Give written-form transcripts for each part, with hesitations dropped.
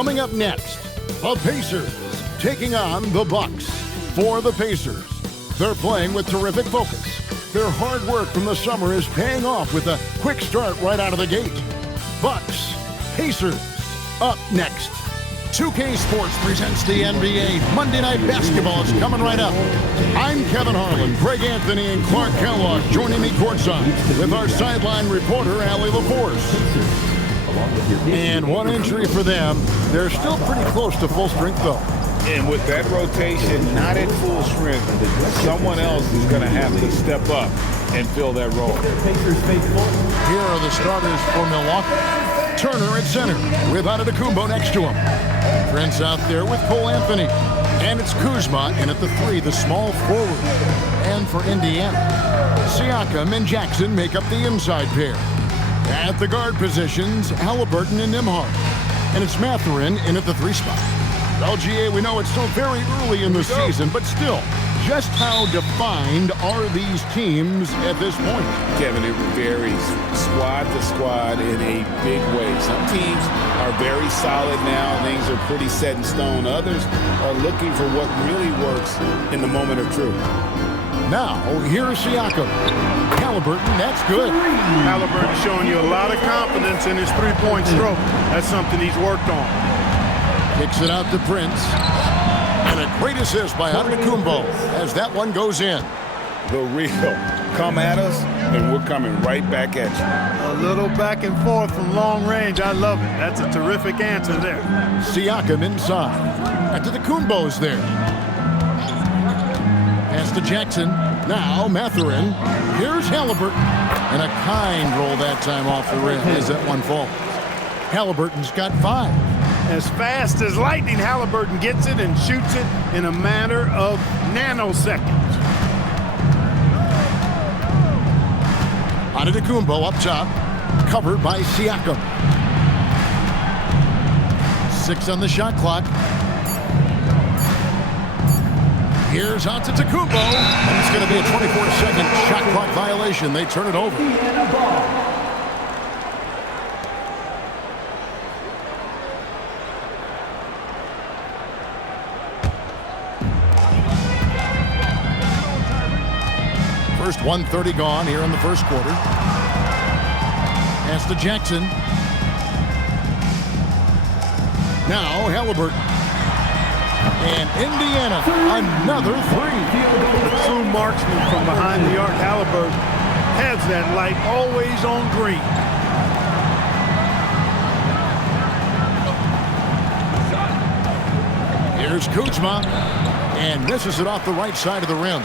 Coming up next, the Pacers taking on the Bucks. For the Pacers, they're playing with terrific focus. Their hard work from the summer is paying off with a quick start right out of the gate. Bucks, Pacers, up next. 2K Sports presents the NBA. Monday Night Basketball is coming right up. I'm Kevin Harlan, Greg Anthony, and Clark Kellogg joining me courtside with our sideline reporter, Allie LaForce. And one injury for them. They're still pretty close to full strength, though. And with that rotation not at full strength, someone else is going to have to step up and fill that role. Here are the starters for Milwaukee. Turner at center with Antetokounmpo next to him. Prince out there with Cole Anthony. And it's Kuzma in at the 3, the small forward. And for Indiana, Siakam and Jackson make up the inside pair. At the guard positions, Halliburton and Nembhard. And it's Mathurin in at the 3 spot. LGA, we know it's still very early in the season, but still, just how defined are these teams at this point? Kevin, it varies squad to squad in a big way. Some teams are very solid now. Things are pretty set in stone. Others are looking for what really works in the moment of truth. Now, here's Siakam. Halliburton, that's good. Halliburton showing you a lot of confidence in his three-point stroke. That's something he's worked on. Kicks it out to Prince. And a great assist by Antetokounmpo as that one goes in. The real. Come at us, and we're coming right back at you. A little back and forth from long range. I love it. That's a terrific answer there. Siakam inside. Antetokounmpo's there. Pass to Jackson. Now Mathurin. Here's Halliburton. And a kind roll that time off the rim as that one falls. Halliburton's got 5. As fast as lightning, Halliburton gets it and shoots it in a matter of nanoseconds. Antetokounmpo up top, covered by Siakam. 6 on the shot clock. Here's Antetokounmpo, and it's going to be a 24-second shot clock violation. They turn it over. First 1:30 gone here in the first quarter. Pass to Jackson. Now Halliburton. And Indiana, another 3. A true marksman from behind the arc. Halliburton has that light always on green. Here's Kuzma. And misses it off the right side of the rim.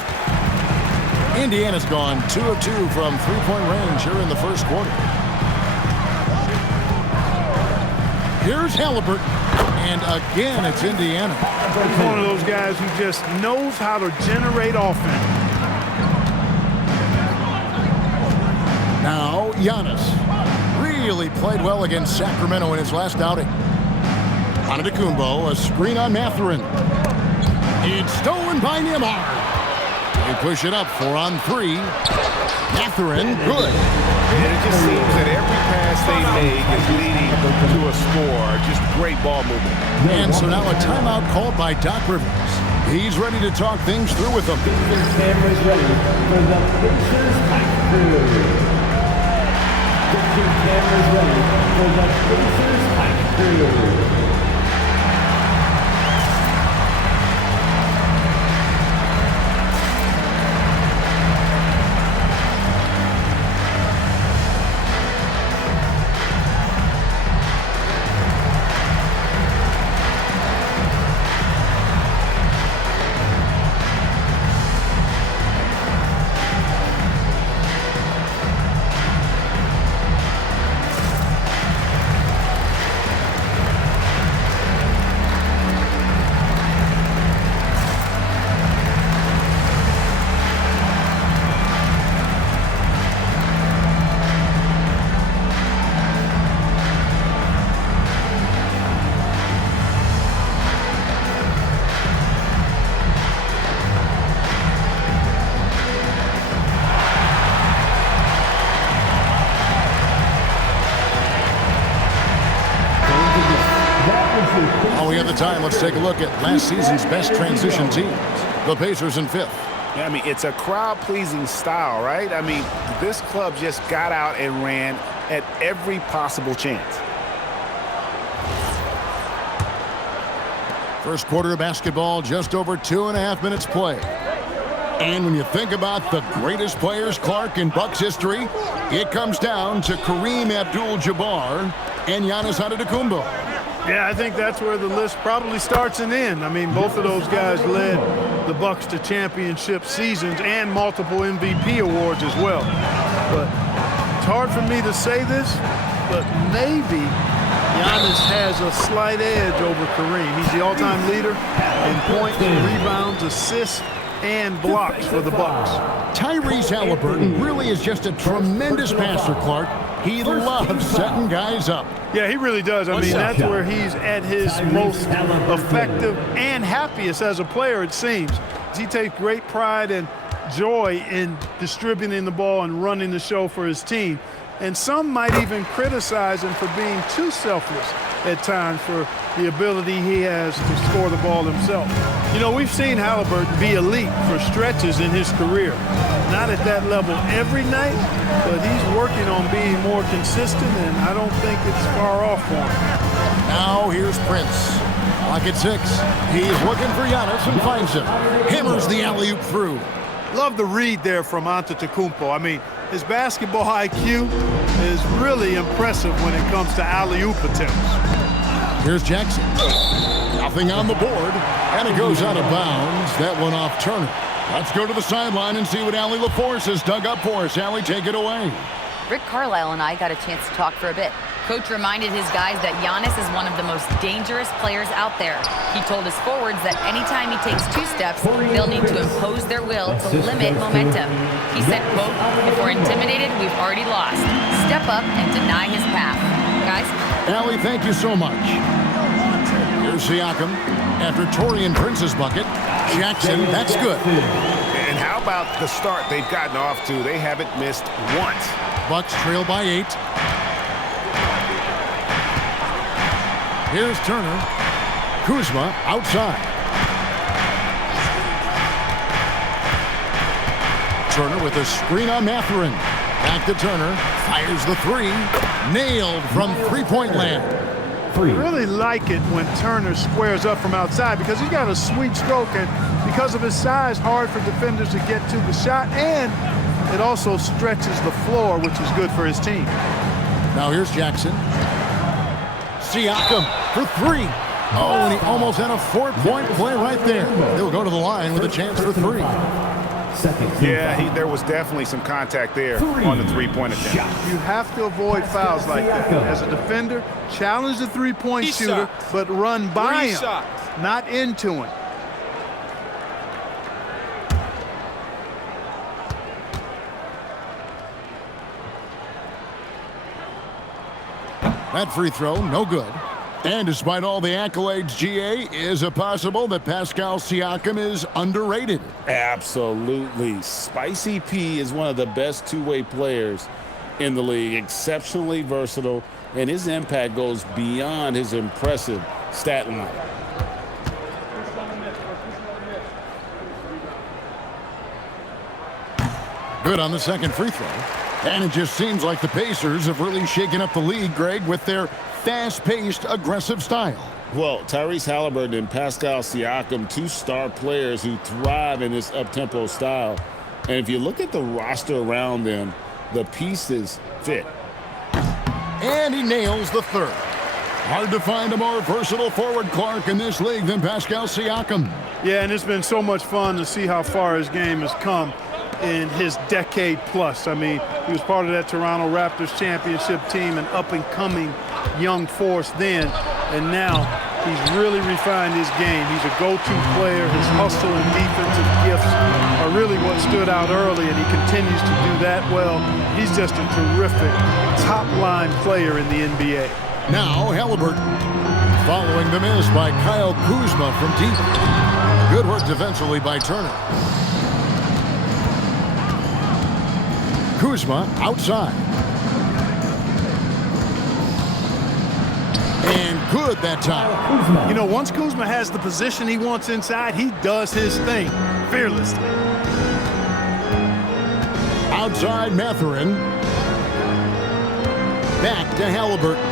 Indiana's gone 2 of 2 from three-point range here in the first quarter. Here's Halliburton. And again, it's Indiana. He's one of those guys who just knows how to generate offense. Now, Giannis really played well against Sacramento in his last outing. Antetokounmpo, a screen on Mathurin. It's stolen by Nembhard. They push it up 4 on 3. Mathurin, good. And it just seems that every pass they make is leading to a score. Just great ball movement. And so now a timeout called by Doc Rivers. He's ready to talk things through with them. Cameras ready for the Pacers Hype Crew. 15 cameras ready for the Pacers Hype Crew. time, let's take a look at last season's best transition teams. The Pacers in 5th. Yeah, I mean, it's a crowd-pleasing style, right? I mean, this club just got out and ran at every possible chance. First quarter of basketball, just over 2.5 minutes play. And when you think about the greatest players, Clark, in Bucks history, it comes down to Kareem Abdul-Jabbar and Giannis Antetokounmpo. Yeah, I think that's where the list probably starts and ends. I mean, both of those guys led the Bucks to championship seasons and multiple MVP awards as well. But it's hard for me to say this, but maybe Giannis has a slight edge over Kareem. He's the all-time leader in points, rebounds, assists, and blocks for the Bucks. Tyrese Halliburton really is just a tremendous passer, Clark. He loves setting guys up. Yeah, he really does. I mean, that's where he's at his most effective and happiest as a player, it seems. He takes great pride and joy in distributing the ball and running the show for his team. And some might even criticize him for being too selfless at times for the ability he has to score the ball himself. You know, we've seen Halliburton be elite for stretches in his career. Not at that level every night, but he's working on being more consistent, and I don't think it's far off for him. Now here's Prince. Clock at 6. He's looking for Giannis and finds him. Hammers the alley-oop through. Love the read there from Antetokounmpo. I mean, his basketball IQ is really impressive when it comes to alley-oop attempts. Here's Jackson. Nothing on the board, and it goes out of bounds. That one off Turner. Let's go to the sideline and see what Allie LaForce has dug up for us. Allie, take it away. Rick Carlisle and I got a chance to talk for a bit. Coach reminded his guys that Giannis is one of the most dangerous players out there. He told his forwards that anytime he takes 2 steps, they'll need to impose their will to limit momentum. He said, quote, "If we're intimidated, we've already lost. Step up and deny his path." Guys? Allie, thank you so much. Here's Siakam. After Taurean Prince's bucket, Jackson, that's good. And how about the start they've gotten off to? They haven't missed once. Bucks trail by 8. Here's Turner. Kuzma outside. Turner with a screen on Mathurin. Back to Turner. Fires the 3. Nailed from three-point land. I really like it when Turner squares up from outside because he's got a sweet stroke, and because of his size, hard for defenders to get to the shot, and it also stretches the floor, which is good for his team. Now here's Jackson. Siakam for 3. Oh, and he almost had a 4-point play right there. He'll go to the line with a chance for 3. Yeah, there was definitely some contact there on the three-point attempt. You have to avoid fouls like that. As a defender, challenge the three-point shooter, but run by him, not into him. That free throw, no good. And despite all the accolades, GA, is it possible that Pascal Siakam is underrated? Absolutely. Spicy P is one of the best two-way players in the league. Exceptionally versatile, and his impact goes beyond his impressive stat line. Good on the second free throw. And it just seems like the Pacers have really shaken up the league, Greg, with their fast-paced, aggressive style. Well, Tyrese Halliburton and Pascal Siakam, 2 star players who thrive in this up-tempo style. And if you look at the roster around them, the pieces fit. And he nails the 3rd. Hard to find a more versatile forward, Clark, in this league than Pascal Siakam. Yeah, and it's been so much fun to see how far his game has come in his decade plus. I mean, he was part of that Toronto Raptors championship team, an up-and-coming young force then, and now he's really refined his game. He's a go-to player. His hustle and defensive gifts are really what stood out early, and he continues to do that well. He's just a terrific top-line player in the NBA. Now Halliburton, following the miss by Kyle Kuzma from deep. Good work defensively by Turner. Kuzma outside. And good that time. You know, once Kuzma has the position he wants inside, he does his thing fearlessly. Outside Mathurin. Back to Halliburton.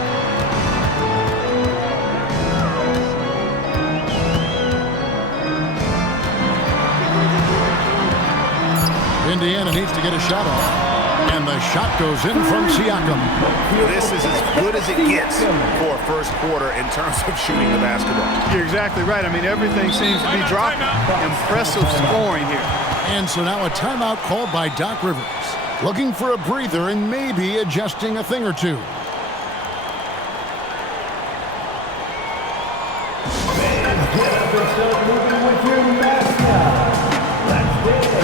Indiana needs to get a shot off. And the shot goes in from Siakam. This is as good as it gets for a first quarter in terms of shooting the basketball. You're exactly right. I mean, everything seems to be dropping. Impressive scoring here. And so now a timeout called by Doc Rivers. Looking for a breather and maybe adjusting a thing or two. Get up and start moving with your mascot. Let's get it.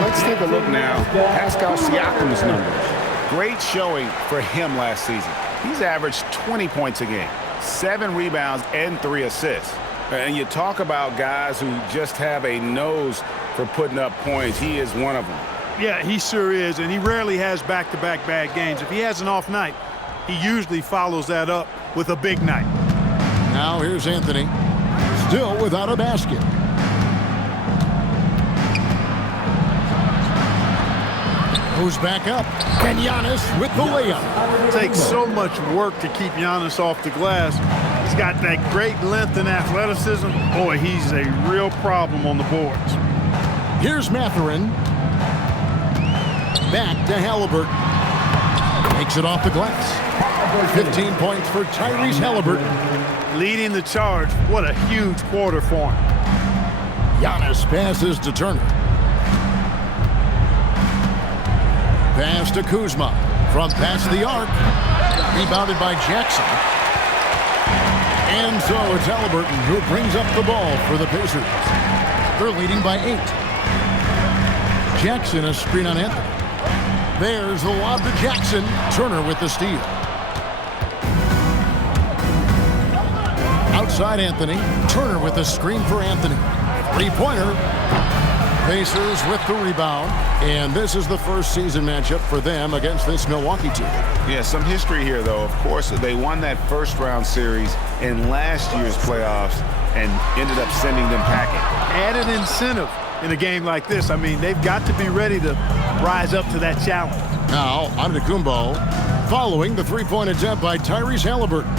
Let's take a look now. Pascal Siakam's numbers. Great showing for him last season. He's averaged 20 points a game, 7 rebounds, and 3 assists. And you talk about guys who just have a nose for putting up points. He is one of them. Yeah, he sure is, and he rarely has back-to-back bad games. If he has an off night, he usually follows that up with a big night. Now here's Anthony, still without a basket. Goes back up, and Giannis with the layup. It takes so much work to keep Giannis off the glass. He's got that great length and athleticism. Boy, he's a real problem on the boards. Here's Mathurin. Back to Halliburton. Takes it off the glass. 15 points for Tyrese Halliburton. Leading the charge. What a huge quarter for him. Giannis passes to Turner. Pass to Kuzma from past the arc. Rebounded by Jackson. And so it's Halliburton who brings up the ball for the Pacers. They're leading by 8. Jackson a screen on Anthony. There's the lob to Jackson. Turner with the steal. Outside Anthony. Turner with the screen for Anthony. Three-pointer. Pacers with the rebound. And this is the first season matchup for them against this Milwaukee team. Yeah, some history here, though. Of course, they won that first-round series in last year's playoffs and ended up sending them packing. Added incentive in a game like this. I mean, they've got to be ready to rise up to that challenge. Now, Antetokounmpo following the three-point attempt by Tyrese Halliburton.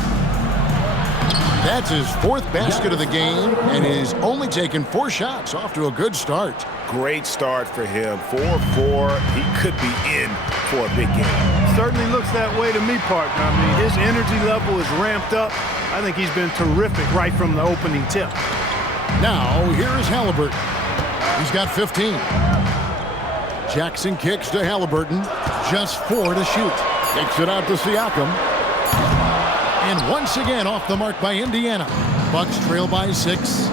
That's his 4th basket of the game, and he's only taken 4 shots. Off to a good start. Great start for him. 4-4. He could be in for a big game. Certainly looks that way to me, partner. I mean, his energy level is ramped up. I think he's been terrific right from the opening tip. Now, here is Halliburton. He's got 15. Jackson kicks to Halliburton. Just 4 to shoot. Takes it out to Siakam. And once again off the mark by Indiana. Bucks trail by 6.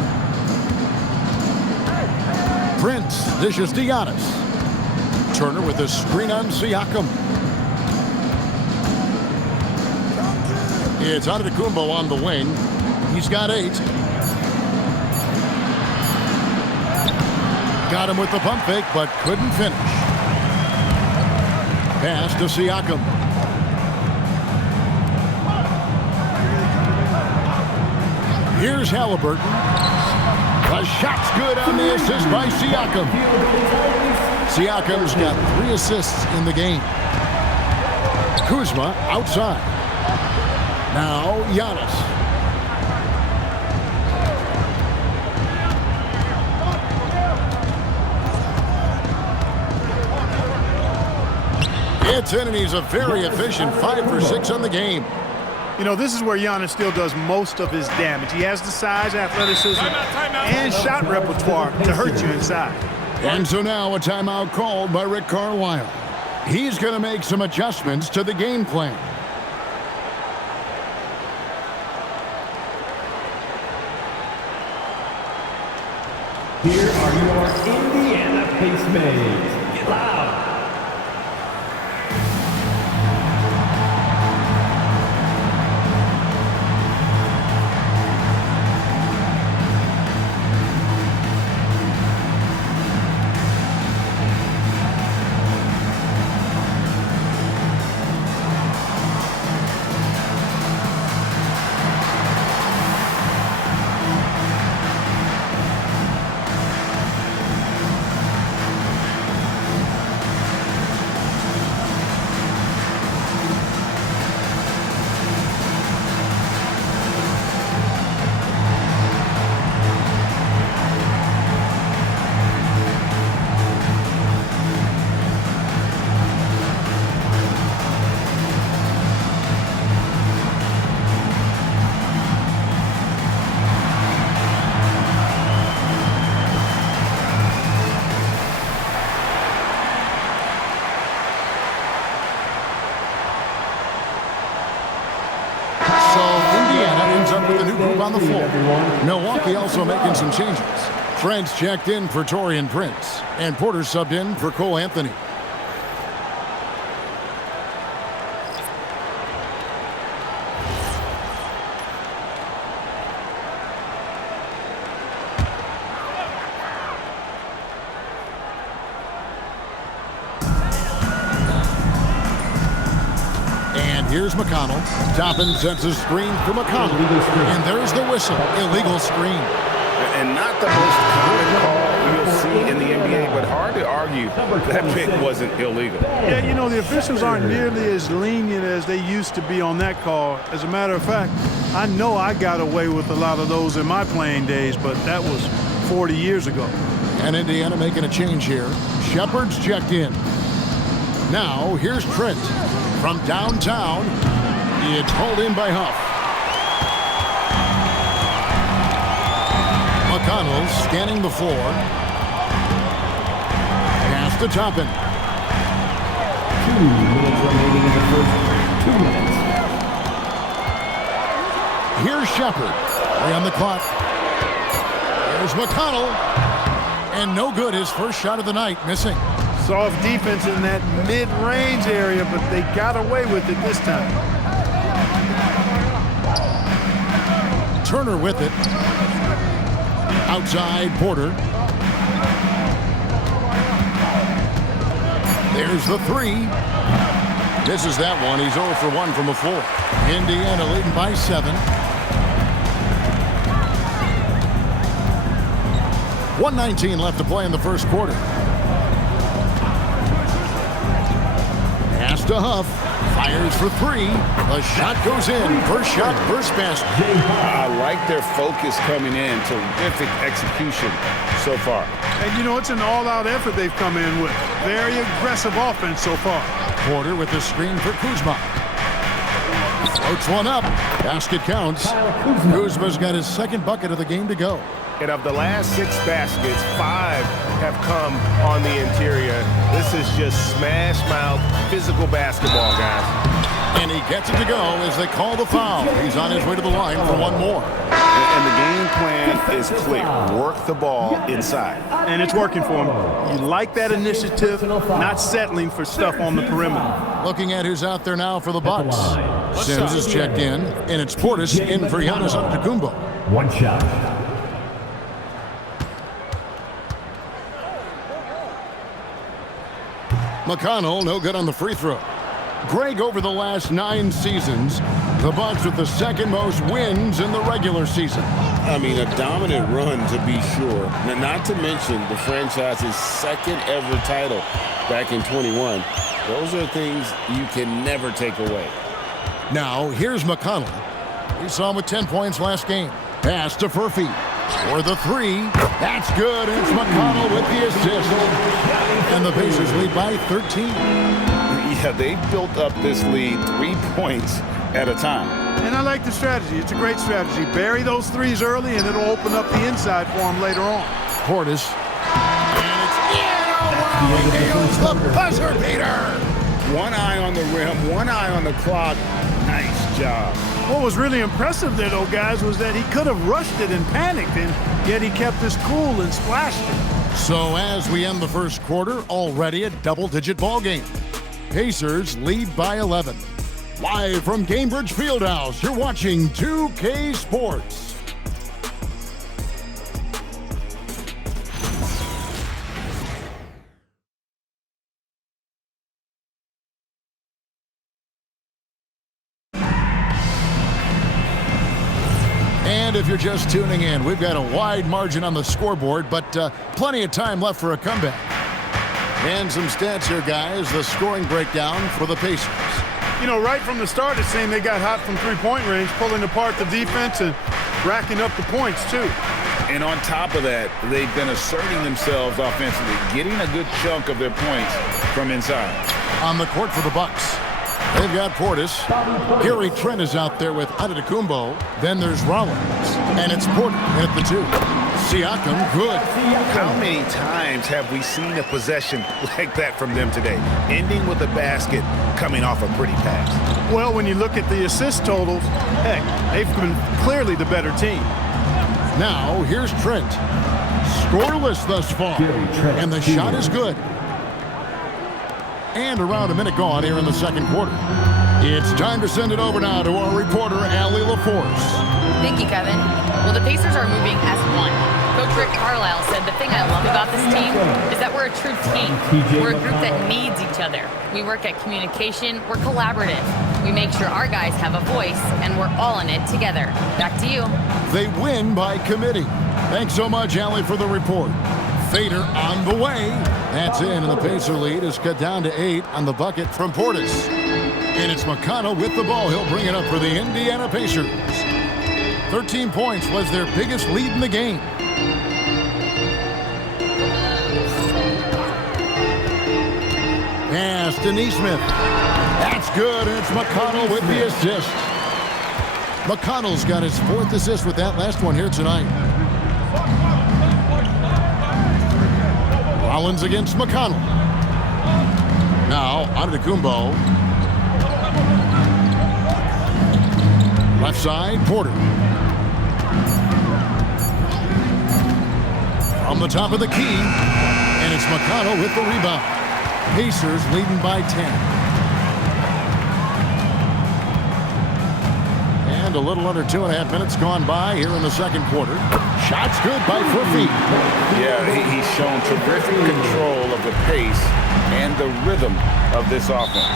Prince dishes to Giannis. Turner with a screen on Siakam. It's Antetokounmpo on the wing. He's got 8. Got him with the pump fake, but couldn't finish. Pass to Siakam. Here's Halliburton. The shot's good on the assist by Siakam. Siakam's got 3 assists in the game. Kuzma outside. Now Giannis. It's in, and he's a very efficient 5 for 6 on the game. You know, this is where Giannis still does most of his damage. He has the size, athleticism, and shot repertoire to hurt you inside. And so now a timeout called by Rick Carlisle. He's going to make some adjustments to the game plan. Here are your Indiana Pacemates. Get loud. On the floor. Milwaukee also making some changes. Trent's checked in for Taurean Prince, and Porter subbed in for Cole Anthony. Here's McConnell. Toppin sets a screen for McConnell. And there's the whistle. Illegal screen. And not the most common call you'll see in the NBA, but hard to argue that pick wasn't illegal. Yeah, you know, the officials aren't nearly as lenient as they used to be on that call. As a matter of fact, I know I got away with a lot of those in my playing days, but that was 40 years ago. And Indiana making a change here. Shepard's checked in. Now, here's Trent. From downtown, it's pulled in by Huff. McConnell scanning the floor. Pass to Toppin. 2 minutes remaining in the first 2 minutes. Here's Shepard. 3 on the clock. Here's McConnell. And no good, his first shot of the night, missing. Soft defense in that mid-range area, but they got away with it this time. Turner with it. Outside, Porter. There's the 3. Misses that one. He's 0 for 1 from the floor. Indiana leading by 7. 1:19 left to play in the first quarter. Pass to Huff. Fires for 3. The shot goes in. First shot, first basket. I like their focus coming in. Terrific execution so far. And, you know, it's an all-out effort they've come in with. Very aggressive offense so far. Porter with the screen for Kuzma. Floats one up. Basket counts. Kuzma's got his second bucket of the game to go. And of the last 6 baskets, 5 have come on the interior. This is just smash-mouth physical basketball, guys. And he gets it to go as they call the foul. He's on his way to the line for one more. And the game plan is clear. Work the ball inside. And it's working for him. You like that initiative, not settling for stuff on the perimeter. Looking at who's out there now for the Bucks. Sims is checked in, and it's Portis in for Giannis Antetokounmpo. 1 shot. McConnell, no good on the free throw. Greg, over the last 9 seasons, the Bucks with the second most wins in the regular season. I mean, a dominant run to be sure. Now, not to mention the franchise's second ever title back in 21. Those are things you can never take away. Now, here's McConnell. We saw him with 10 points last game. Pass to Furphy for the three. That's good. And it's McConnell with the assist. And the Pacers lead by 13. Yeah, they built up this lead 3 points at a time. And I like the strategy. It's a great strategy. Bury those threes early, and it'll open up the inside for him later on. Portis. And it's in. Oh, wow. He nails the buzzer beater. One eye on the rim, one eye on the clock. Nice job. What was really impressive there, though, guys, was that he could have rushed it and panicked, and yet he kept his cool and splashed it. So as we end the first quarter, already a double-digit ball game. Pacers lead by 11. Live from Gainbridge Fieldhouse, you're watching 2K Sports. And if you're just tuning in, we've got a wide margin on the scoreboard, but plenty of time left for a comeback. And some stats here, guys. The scoring breakdown for the Pacers. You know, right from the start, it seemed they got hot from three-point range, pulling apart the defense and racking up the points, too. And on top of that, they've been asserting themselves offensively, getting a good chunk of their points from inside. On the court for the Bucks, they've got Portis. Gary Trent is out there with Antetokounmpo. Then there's Rollins. And it's Porter at the two. Siakam, good. How many times have we seen a possession like that from them today, ending with a basket coming off a pretty pass? Well, when you look at the assist totals, heck, they've been clearly the better team. Now, here's Trent. Scoreless thus far. And the shot is good. And around a minute gone here in the second quarter. It's time to send it over now to our reporter, Allie LaForce. Thank you, Kevin. Well, the Pacers are moving as one. Coach Rick Carlisle said the thing I love about this team is that we're a true team. We're a group that needs each other. We work at communication. We're collaborative. We make sure our guys have a voice, and we're all in it together. Back to you. They win by committee. Thanks so much, Allie, for the report. Fader on the way. That's in, and the Pacer lead is cut down to 8 on the bucket from Portis. And it's McConnell with the ball. He'll bring it up for the Indiana Pacers. 13 points was their biggest lead in the game. Pass to Neesmith. That's good, and it's McConnell with the assist. McConnell's got his 4th assist with that last one here tonight. Rollins against McConnell. Now, Antetokounmpo. Left side, Porter. From the top of the key, and it's McConnell with the rebound. Pacers leading by 10. And a little under 2.5 minutes gone by here in the second quarter. Shots good by Furphy. Yeah, he's shown terrific control of the pace and the rhythm of this offense.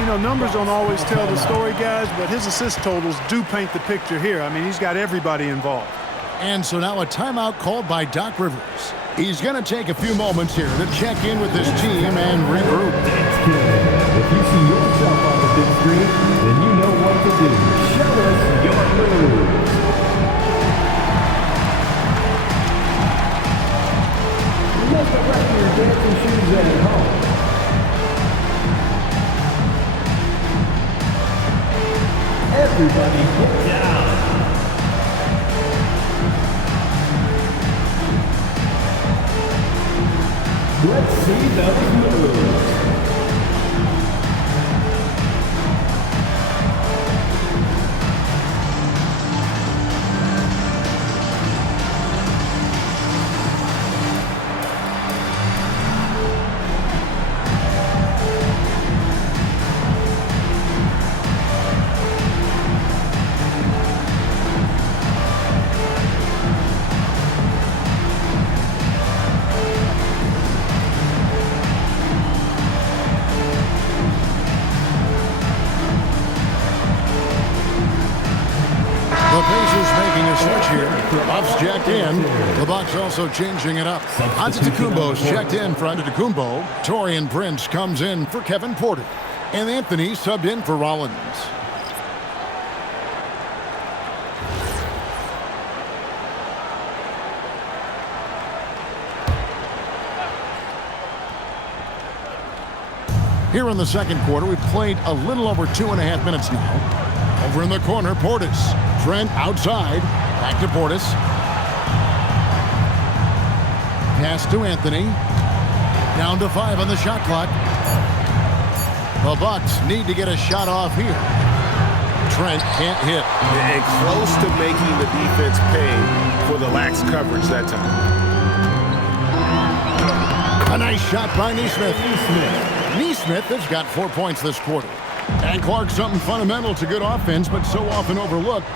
You know, numbers don't always tell the story, guys, but his assist totals do paint the picture here. I mean, he's got everybody involved. And so now a timeout called by Doc Rivers. He's going to take a few moments here to check in with his team and regroup. If you see yourself on the big screen, then you know what to do. Show us your moves. Let the record dancing shoes at home. Everybody get down. Let's see those moves. switch here. Buffs checked in. The Bucks also changing it up. Antetokounmpo's checked in for Antetokounmpo. Taurean Prince comes in for Kevin Porter. And Anthony subbed in for Rollins. Here in the second quarter, we've played a little over 2.5 minutes now. Over in the corner, Portis. Trent outside. Back to Portis. Pass to Anthony. Down to 5 on the shot clock. The Bucks need to get a shot off here. Trent can't hit. And close to making the defense pay for the lax coverage that time. A nice shot by Nesmith. Nesmith has got 4 points this quarter. And Clark, something fundamental to good offense, but so often overlooked,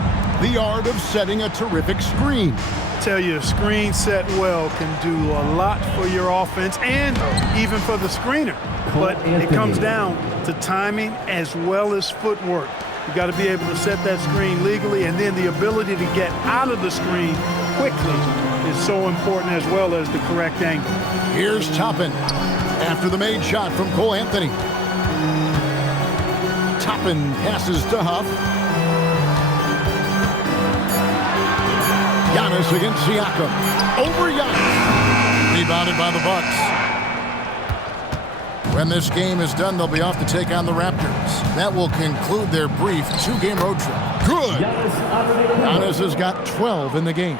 the art of setting a terrific screen. I tell you, a screen set well can do a lot for your offense and even for the screener. But it comes down to timing as well as footwork. You got to be able to set that screen legally, and then the ability to get out of the screen quickly is so important, as well as the correct angle. Here's Toppin after the made shot from Cole Anthony. Toppin passes to Huff. Giannis against Siakam. Over Giannis. Rebounded by the Bucks. When this game is done, they'll be off to take on the Raptors. That will conclude their brief 2-game road trip. Good. Giannis has got 12 in the game.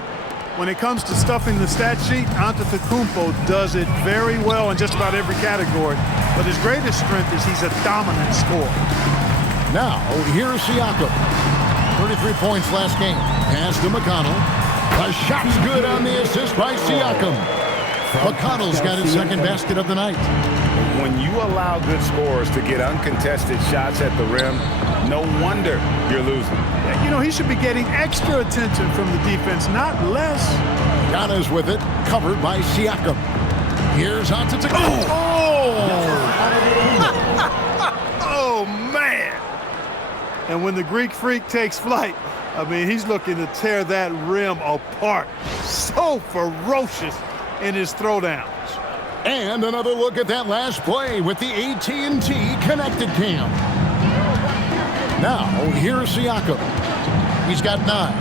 When it comes to stuffing the stat sheet, Antetokounmpo does it very well in just about every category. But his greatest strength is he's a dominant scorer. Now, here's Siakam. 33 points last game. Pass to McConnell. The shot's good on the assist by Siakam. McConnell's got his second basket of the night. When you allow good scorers to get uncontested shots at the rim, no wonder you're losing. You know, he should be getting extra attention from the defense, not less. Giannis with it, covered by Siakam. Here's Antetokounmpo. Oh, man. And when the Greek Freak takes flight, I mean, he's looking to tear that rim apart. So ferocious in his throwdowns. And another look at that last play with the AT&T Connected Cam. Now, here's Siakam. He's got 9.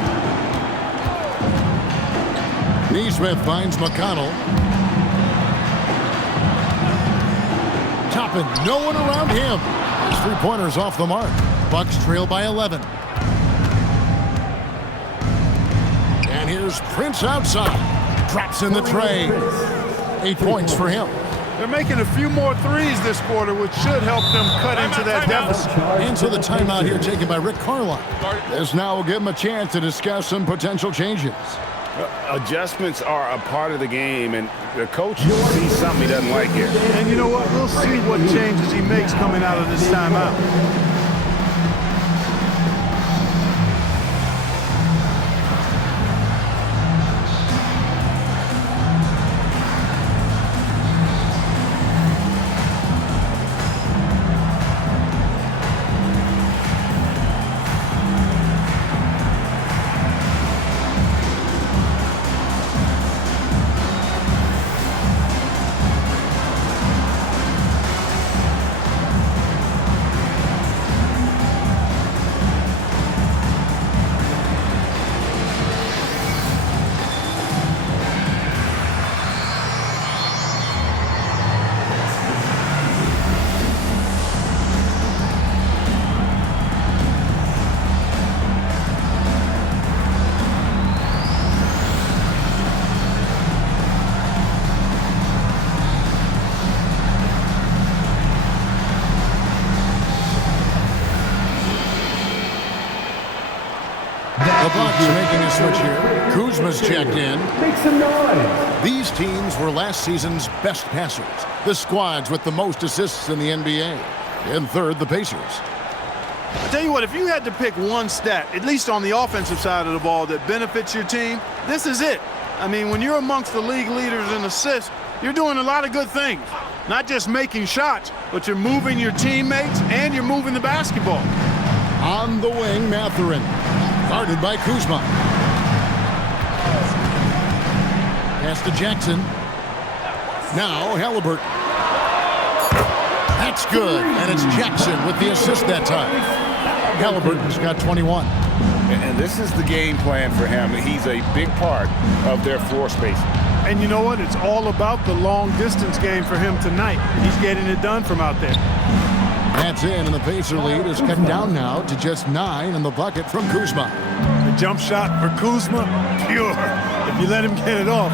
Nesmith finds McConnell. Toppin, no one around him. His 3-pointers off the mark. Bucks trail by 11. And here's Prince outside. Drops in the tray. 8 points for him. They're making a few more threes this quarter, which should help them cut into that deficit. Into the timeout here taken by Rick Carlisle. This now will give him a chance to discuss some potential changes. Adjustments are a part of the game, and the coach sees something he doesn't like here. And you know what? We'll see what changes he makes coming out of this timeout. The Bucks making a switch here. Kuzma's checked in. Make some noise. These teams were last season's best passers. The squads with the most assists in the NBA. In third, the Pacers. I tell you what, if you had to pick one stat, at least on the offensive side of the ball, that benefits your team, this is it. I mean, when you're amongst the league leaders in assists, you're doing a lot of good things. Not just making shots, but you're moving your teammates and you're moving the basketball. On the wing, Mathurin. Guarded by Kuzma. Pass to Jackson. Now Halliburton. That's good, and it's Jackson with the assist that time. Halliburton's got 21. And this is the game plan for him. He's a big part of their floor spacing. And you know what? It's all about the long-distance game for him tonight. He's getting it done from out there. That's in, and the Pacer lead is cut down now to just 9 in the bucket from Kuzma. The jump shot for Kuzma, pure. If you let him get it off,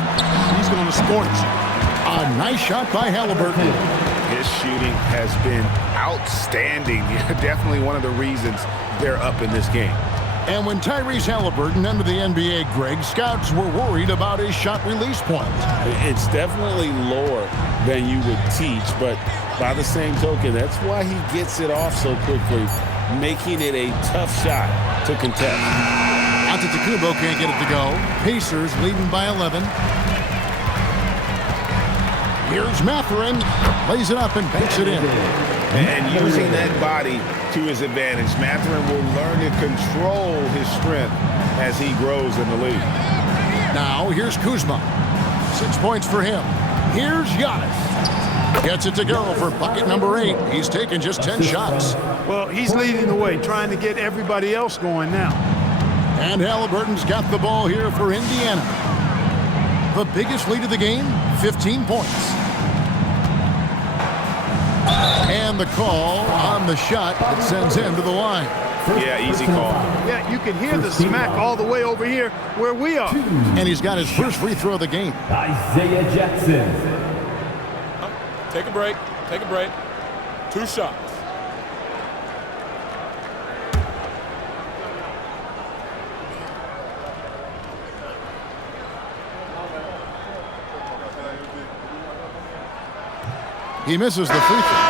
he's going to scorch. A nice shot by Halliburton. His shooting has been outstanding. Definitely one of the reasons they're up in this game. And when Tyrese Halliburton entered the NBA, Greg, scouts were worried about his shot release point. It's definitely lower than you would teach, but by the same token, that's why he gets it off so quickly, making it a tough shot to contest. Antetokounmpo can't get it to go. Pacers leading by 11. Here's Mathurin, lays it up and banks it in. And using that body to his advantage, Mathurin will learn to control his strength as he grows in the league. Now here's Kuzma. 6 points for him. Here's Giannis. Gets it to go for bucket number 8. He's taken just 10 shots. Well, he's leading the way, trying to get everybody else going now. And Halliburton's got the ball here for Indiana. The biggest lead of the game, 15 points. And the call on the shot that sends him to the line. Yeah, easy call. Yeah, you can hear the smack all the way over here where we are. And he's got his first free throw of the game. Isaiah Jackson. Take a break. Take a break. 2 shots. He misses the free throw.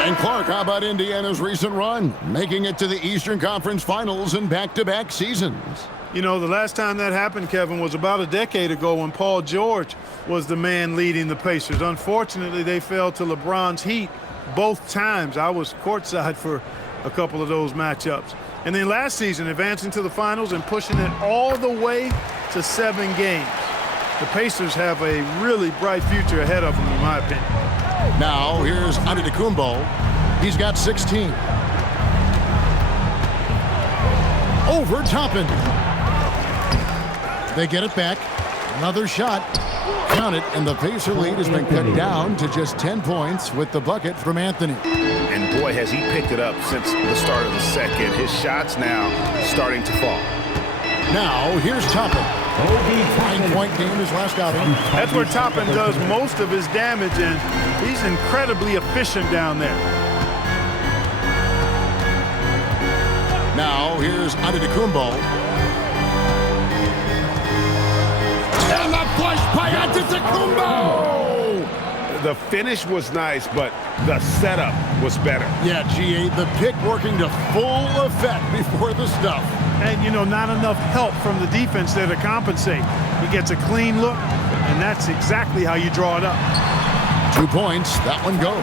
And Clark, how about Indiana's recent run? Making it to the Eastern Conference Finals in back-to-back seasons. You know, the last time that happened, Kevin, was about a decade ago when Paul George was the man leading the Pacers. Unfortunately, they fell to LeBron's Heat both times. I was courtside for a couple of those matchups. And then last season, advancing to the finals and pushing it all the way to 7 games. The Pacers have a really bright future ahead of them, in my opinion. Now, here's Antetokounmpo. He's got 16. Over Toppin. They get it back. Another shot. Count it, and the Pacer lead has been cut down to just 10 points with the bucket from Anthony. And boy, has he picked it up since the start of the second. His shots now starting to fall. Now, here's Toppin. 9-point game his last outing. That's where Toppin does most of his damage, and he's incredibly efficient down there. Now, here's Antetokounmpo. And the flush by Antetokounmpo! The finish was nice, but the setup was better. Yeah, GA, the pick working to full effect before the stuff. And, you know, not enough help from the defense there to compensate. He gets a clean look, and that's exactly how you draw it up. 2 points. That one goes.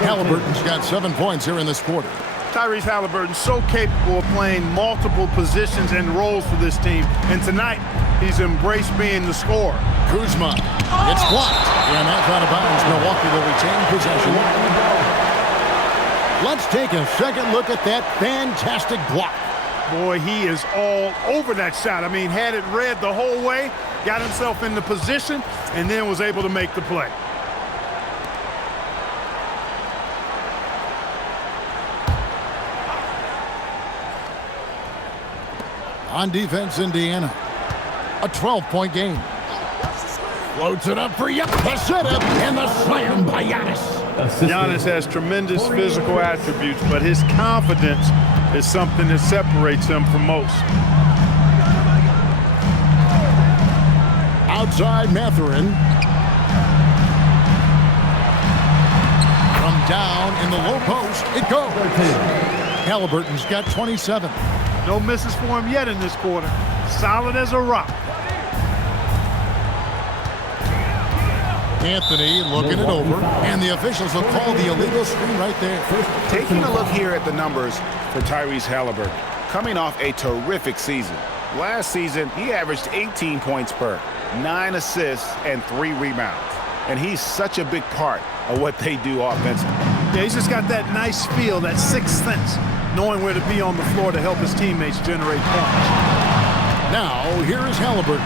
Halliburton's got 7 points here in this quarter. Tyrese Halliburton so capable of playing multiple positions and roles for this team. And tonight, he's embraced being the scorer. Kuzma. It's blocked. And that's out of bounds. Milwaukee will retain possession. Let's take a second look at that fantastic block. Boy, he is all over that shot. I mean, had it read the whole way, got himself in the position, and then was able to make the play. On defense, Indiana. A 12-point game. Floats it up for Yep. The setup and the slam by Giannis. Giannis has tremendous physical attributes, but his confidence is something that separates him from most. Outside Mathurin. From down in the low post, it goes. Halliburton's got 27. No misses for him yet in this quarter. Solid as a rock. Anthony looking it over, and the officials will call the illegal screen right there. Taking a look here at the numbers for Tyrese Halliburton. Coming off a terrific season. Last season, he averaged 18 points per. 9 assists, and 3 rebounds. And he's such a big part of what they do offensively. Yeah, he's just got that nice feel, that sixth sense, knowing where to be on the floor to help his teammates generate points. Now, here is Halliburton.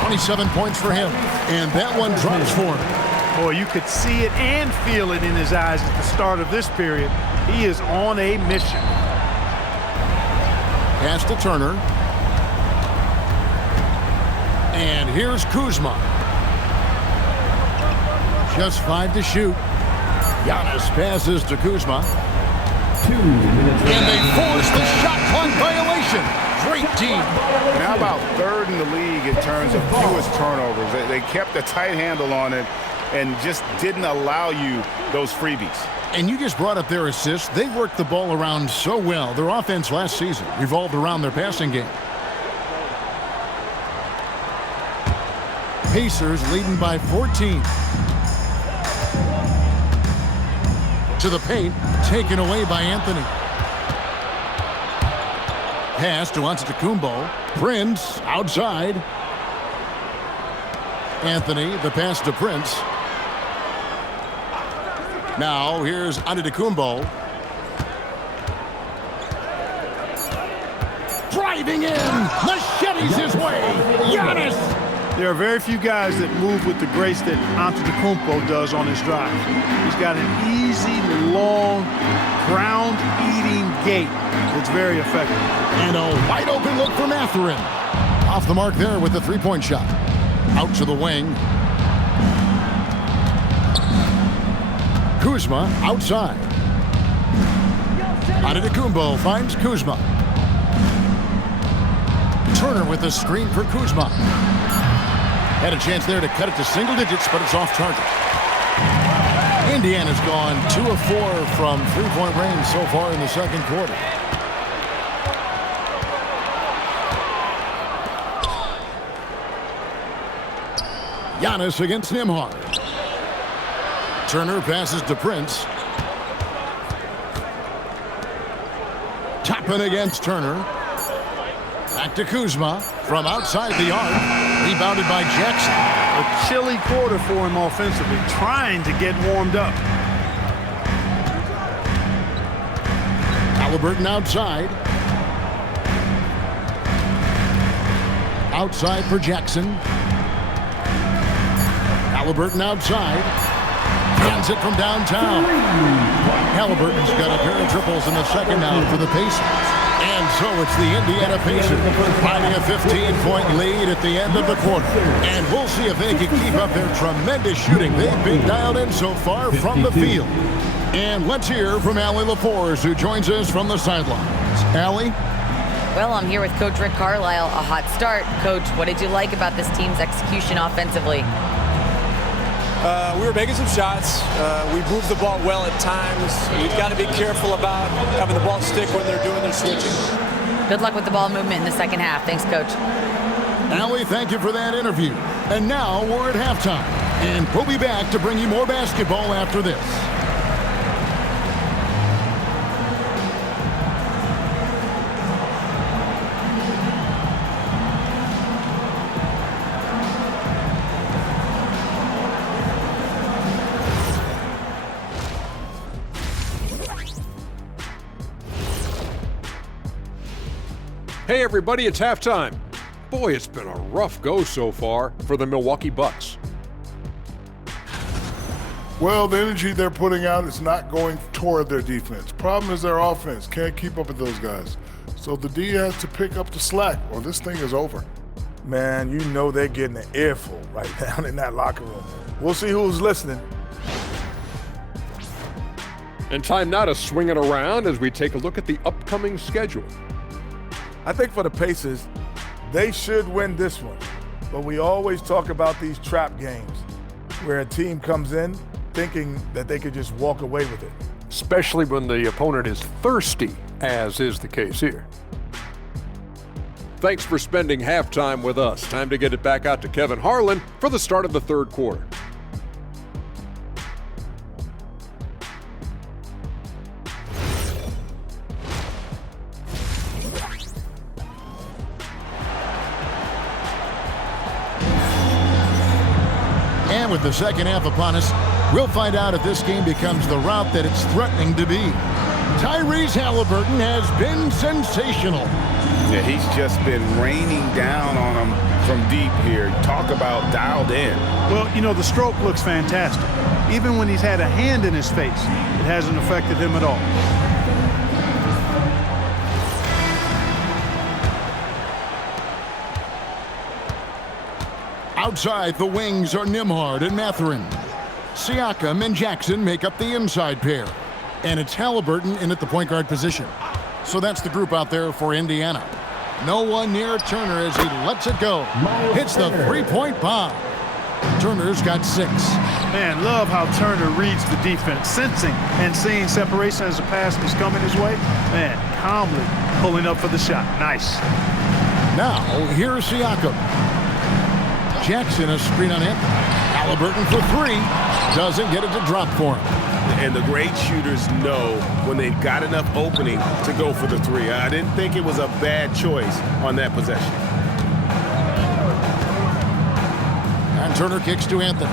27 points for him, and that one drops for him. Boy, you could see it and feel it in his eyes at the start of this period. He is on a mission. Pass to Turner. And here's Kuzma. Just 5 to shoot. Giannis passes to Kuzma. 2 minutes. And they force the shot clock violation. Great team. And how about third in the league in terms of fewest turnovers? They kept a tight handle on it and just didn't allow you those freebies. And you just brought up their assists. They worked the ball around so well. Their offense last season revolved around their passing game. Pacers leading by 14. To the paint, taken away by Anthony. Pass to Antetokounmpo. Prince outside. Anthony, the pass to Prince. Now here's Antetokounmpo. Driving in. Machetes his way. Giannis. There are very few guys that move with the grace that Antetokounmpo does on his drive. He's got an easy, long, ground-eating gait. It's very effective. And a wide-open look for Mathurin. Off the mark there with the three-point shot. Out to the wing. Kuzma outside. Antetokounmpo finds Kuzma. Turner with a screen for Kuzma. Had a chance there to cut it to single digits, but it's off target. Indiana's gone 2 of 4 from three-point range so far in the second quarter. Giannis against Nembhard. Turner passes to Prince. Toppin against Turner. Back to Kuzma from outside the arc. Rebounded by Jackson. A chilly quarter for him offensively, trying to get warmed up. Halliburton outside. Outside for Jackson. Halliburton outside. Hands it from downtown. Halliburton's got a pair of triples in the second now for the Pacers. And so it's the Indiana Pacers finding a 15-point lead at the end of the quarter. And we'll see if they can keep up their tremendous shooting they've been dialed in so far from the field. And let's hear from Allie LaForce, who joins us from the sidelines. Allie? Well, I'm here with Coach Rick Carlisle. A hot start. Coach, what did you like about this team's execution offensively? We were making some shots. We moved the ball well at times. You've got to be careful about having the ball stick when they're doing their switching. Good luck with the ball movement in the second half. Thanks, Coach. Allie, thank you for that interview. And now we're at halftime. And we'll be back to bring you more basketball after this. Hey everybody, it's halftime. Boy, it's been a rough go so far for the Milwaukee Bucks. Well, the energy they're putting out is not going toward their defense. Problem is their offense can't keep up with those guys. So the D has to pick up the slack or this thing is over. Man, you know they're getting an earful right down in that locker room. We'll see who's listening. And time now to swing it around as we take a look at the upcoming schedule. I think for the Pacers, they should win this one. But we always talk about these trap games where a team comes in thinking that they could just walk away with it. Especially when the opponent is thirsty, as is the case here. Thanks for spending halftime with us. Time to get it back out to Kevin Harlan for the start of the third quarter. And with the second half upon us, we'll find out if this game becomes the route that it's threatening to be. Tyrese Haliburton has been sensational. Yeah, he's just been raining down on him from deep here. Talk about dialed in. Well, you know, the stroke looks fantastic. Even when he's had a hand in his face, it hasn't affected him at all. Outside the wings are Nembhard and Mathurin. Siakam and Jackson make up the inside pair. And it's Haliburton in at the point guard position. So that's the group out there for Indiana. No one near Turner as he lets it go. Hits the three-point bomb. Turner's got 6. Man, love how Turner reads the defense, sensing and seeing separation as the pass is coming his way. Man, calmly pulling up for the shot. Nice. Now, here's Siakam. Jackson a screen on him. Haliburton for 3. Doesn't get it to drop for him. And the great shooters know when they've got enough opening to go for the 3. I didn't think it was a bad choice on that possession. And Turner kicks to Anthony.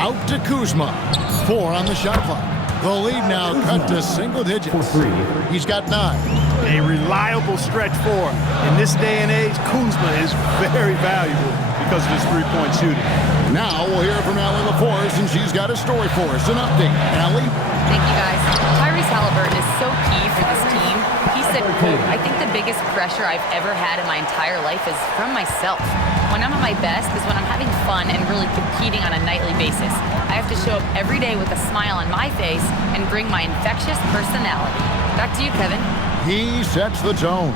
Out to Kuzma. 4 on the shot clock. The lead now cut to single digits. He's got 9. A reliable stretch 4. In this day and age, Kuzma is very valuable because of his three-point shooting. Now we'll hear from Allie LaForce, and she's got a story for us. An update. Allie? Thank you, guys. Tyrese Haliburton is so key for this team. He said, quote, "I think the biggest pressure I've ever had in my entire life is from myself. When I'm at my best is when I'm having fun and really competing on a nightly basis. I have to show up every day with a smile on my face and bring my infectious personality." Back to you, Kevin. He sets the tone.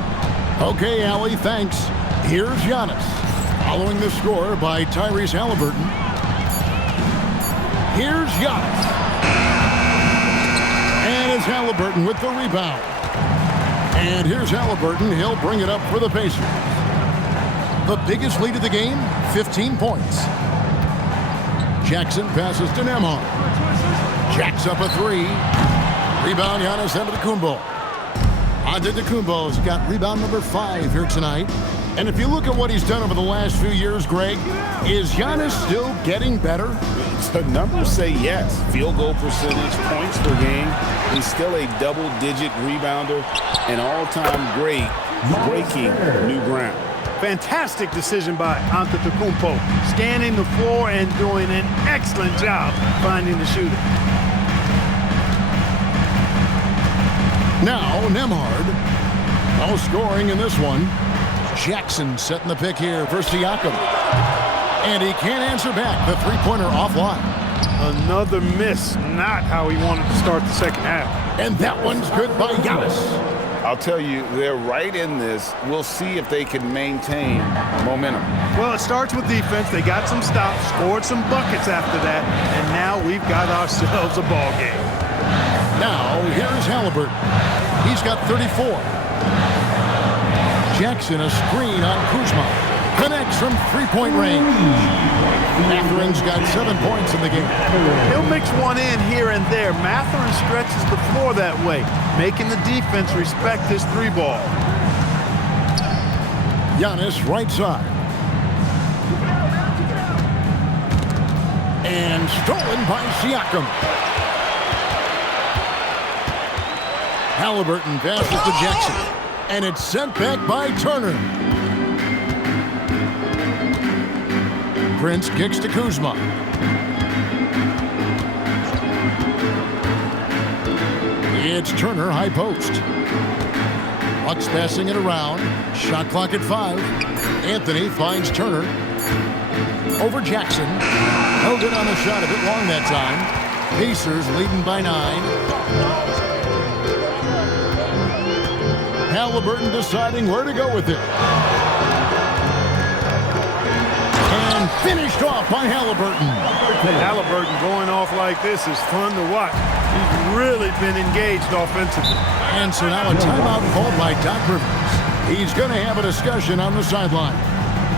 Okay, Allie, thanks. Here's Giannis. Following the score by Tyrese Haliburton. Here's Giannis. And it's Haliburton with the rebound. And here's Haliburton. He'll bring it up for the Pacers. The biggest lead of the game, 15 points. Jackson passes to Nembhard. Jacks up a 3. Rebound, Giannis Antetokounmpo. Antetokounmpo's got rebound number 5 here tonight. And if you look at what he's done over the last few years, Greg, is Giannis still getting better? The numbers say yes. Field goal percentage, points per game. He's still a double-digit rebounder, an all-time great, breaking new ground. Fantastic decision by Antetokounmpo. Scanning the floor and doing an excellent job finding the shooter. Now, Nembhard. No scoring in this one. Jackson setting the pick here for Siakam. And he can't answer back. The three-pointer offline. Another miss. Not how he wanted to start the second half. And that one's good by Giannis. I'll tell you, they're right in this. We'll see if they can maintain momentum. Well, it starts with defense. They got some stops, scored some buckets after that, and now we've got ourselves a ball game. Now, here's Haliburton. He's got 34. Jackson a screen on Kuzma. Connects from three-point range. Mathurin's got 7 points in the game. He'll mix one in here and there. Mathurin stretches the floor that way, making the defense respect his 3-ball. Giannis right side. And stolen by Siakam. Haliburton passes to Jackson. And it's sent back by Turner. Prince kicks to Kuzma. It's Turner high post. Bucks passing it around. Shot clock at 5. Anthony finds Turner. Over Jackson. No good on the shot, a bit long that time. Pacers leading by 9. Haliburton deciding where to go with it. And finished off by Haliburton. Haliburton going off like this is fun to watch. He's really been engaged offensively. And so now a timeout called by Doc Rivers. He's going to have a discussion on the sideline.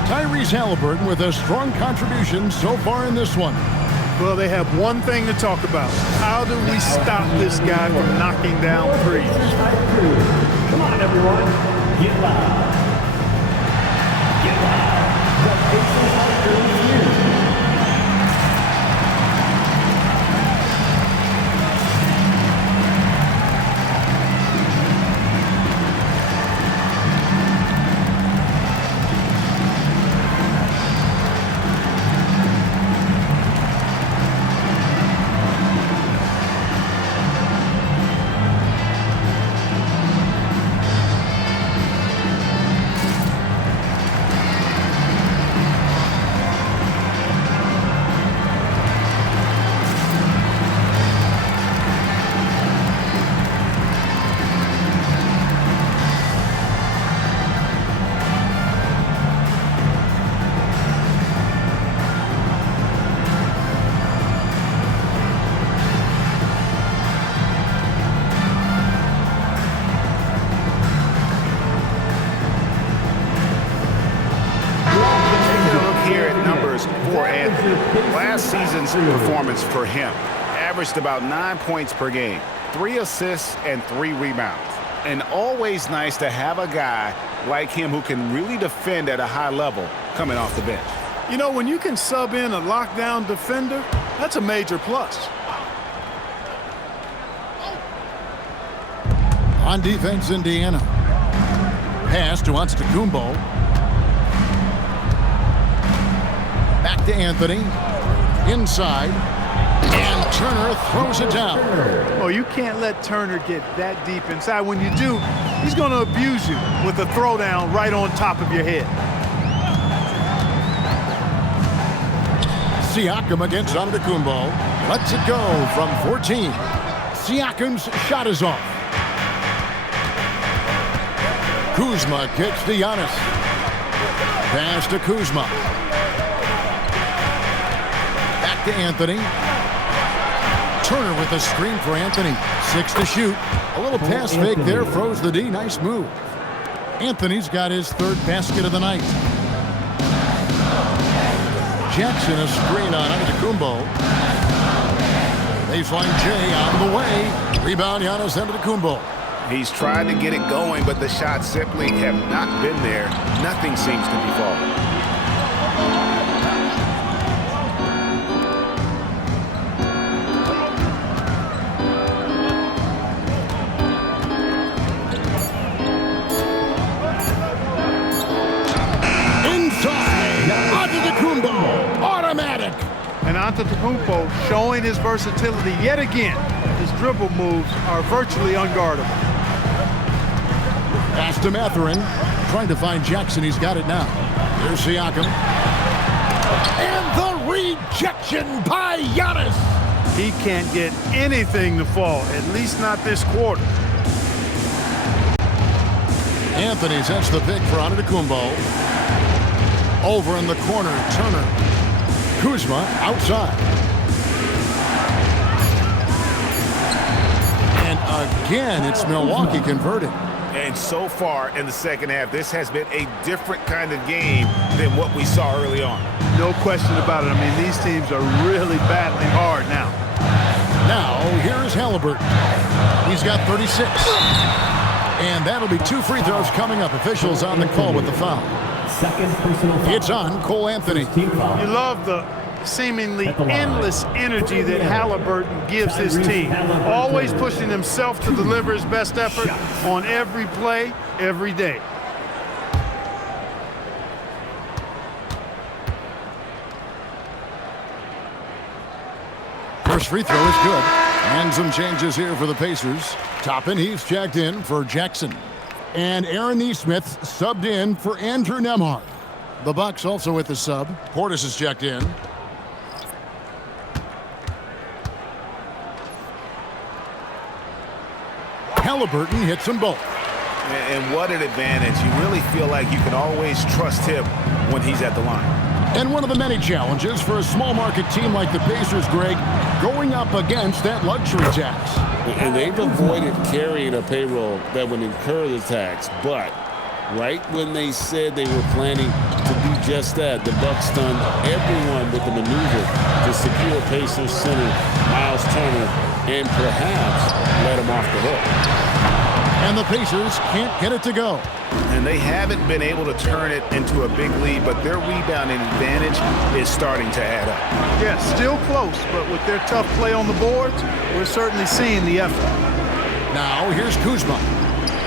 Tyrese Haliburton with a strong contribution so far in this one. Well, they have one thing to talk about. How do we stop this guy from knocking down threes? Come on, everyone. Get loud. Get loud. The Pacers for Anthony. Last season's performance for him averaged about 9 points per game, 3 assists and 3 rebounds. And always nice to have a guy like him who can really defend at a high level coming off the bench. You know, when you can sub in a lockdown defender, that's a major plus. On defense, Indiana. Pass to Antetokounmpo. Back to Anthony. Inside. And Turner throws it down. Oh, you can't let Turner get that deep inside. When you do, he's going to abuse you with a throwdown right on top of your head. Siakam against Antetokounmpo. Lets it go from 14. Siakam's shot is off. Kuzma kicks to Giannis. Pass to Kuzma. Back to Anthony. Turner with a screen for Anthony. 6 to shoot. A little pass fake there, froze the D. Nice move. Anthony's got his 3rd basket of the night. Jackson a screen on Antetokounmpo. Baseline J on the way. Rebound Giannis Antetokounmpo. He's tried to get it going, but the shots simply have not been there. Nothing seems to be falling. And Antetokounmpo showing his versatility yet again. His dribble moves are virtually unguardable. Pass to Mathurin. Trying to find Jackson. He's got it now. Here's Siakam. And the rejection by Giannis. He can't get anything to fall, at least not this quarter. Anthony sets the pick for Antetokounmpo. Over in the corner, Turner. Kuzma outside. And again, it's Milwaukee converted. And so far in the second half, this has been a different kind of game than what we saw early on. No question about it. I mean, these teams are really battling hard now. Now, here's Halliburton. He's got 36. And that'll be 2 free throws coming up. Officials on the call with the foul. Second personal foul. It's on Cole Anthony. You love the seemingly endless energy that Halliburton gives his team. Always pushing himself to deliver his best effort on every play, every day. First free throw is good. And some changes here for the Pacers. Toppin, he's checked in for Jackson. And Aaron Nesmith subbed in for Andrew Nembhard. The Bucks also with the sub. Portis is checked in. Halliburton hits them both. And what an advantage. You really feel like you can always trust him when he's at the line. And one of the many challenges for a small market team like the Pacers, Greg, going up against that luxury tax. And they've avoided carrying a payroll that would incur the tax, but right when they said they were planning to do just that, the Bucks stunned everyone with the maneuver to secure Pacers center Miles Turner and perhaps let him off the hook. And the Pacers can't get it to go. And they haven't been able to turn it into a big lead, but their rebounding advantage is starting to add up. Yeah, still close, but with their tough play on the boards, we're certainly seeing the effort. Now, here's Kuzma.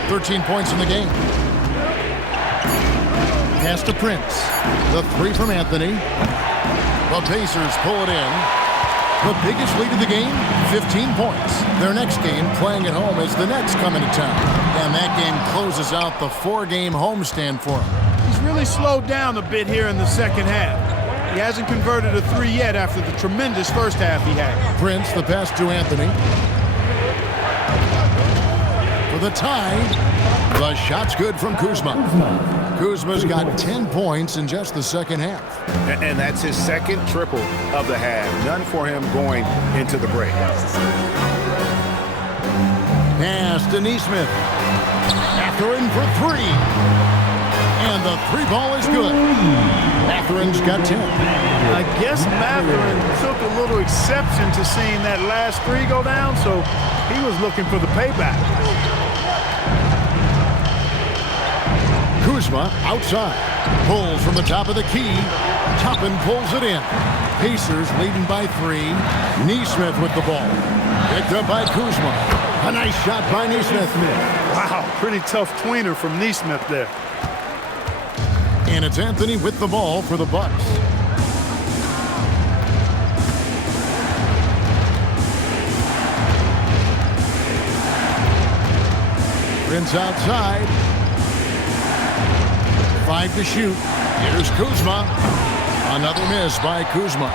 13 points in the game. Pass to Prince. The 3 from Anthony. The Pacers pull it in. The biggest lead of the game, 15 points. Their next game, playing at home, as the Nets come into town. And that game closes out the 4-game homestand for him. He's really slowed down a bit here in the second half. He hasn't converted a 3 yet after the tremendous first half he had. Prince, the pass to Anthony. For the tie, the shot's good from Kuzma. Kuzma's got 10 points in just the second half. And that's his second triple of the half. None for him going into the break. Pass to Nesmith. Mathurin for 3. And the three ball is good. Matherin's got 10. I guess Matherin took a little exception to seeing that last three go down, so he was looking for the payback. Kuzma outside. Pulls from the top of the key. Toppin pulls it in. Pacers leading by 3. Nesmith with the ball. Picked up by Kuzma. A nice shot by Nesmith. Wow, pretty tough tweener from Nesmith there. And it's Anthony with the ball for the Bucks. Prince outside. 5 to shoot. Here's Kuzma. Another miss by Kuzma.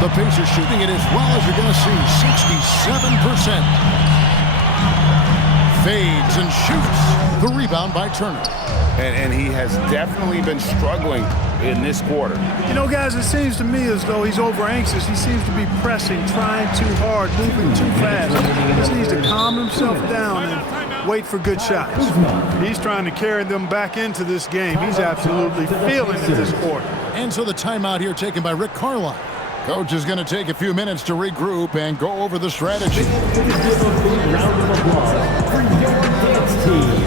The Pacers shooting it as well as you're going to see. 67%. Fades and shoots. The rebound by Turner. And he has definitely been struggling in this quarter. You know, guys, it seems to me as though he's over anxious. He seems to be pressing, trying too hard, moving too fast. He just needs to calm himself down and wait for good shots. He's trying to carry them back into this game. He's absolutely feeling it this quarter. And so the timeout here taken by Rick Carlisle. Coach is going to take a few minutes to regroup and go over the strategy. Round of applause for your dance team.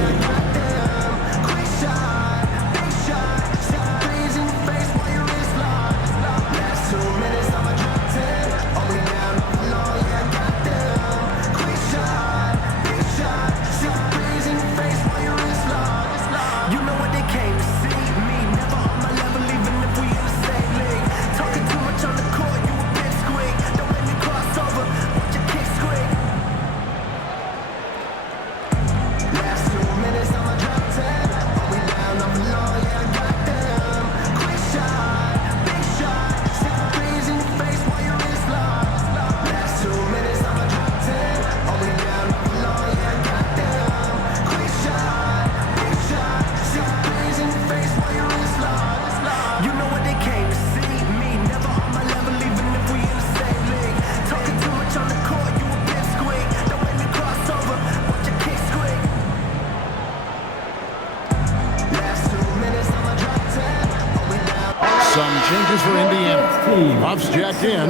For Indiana. Puffs jacked in,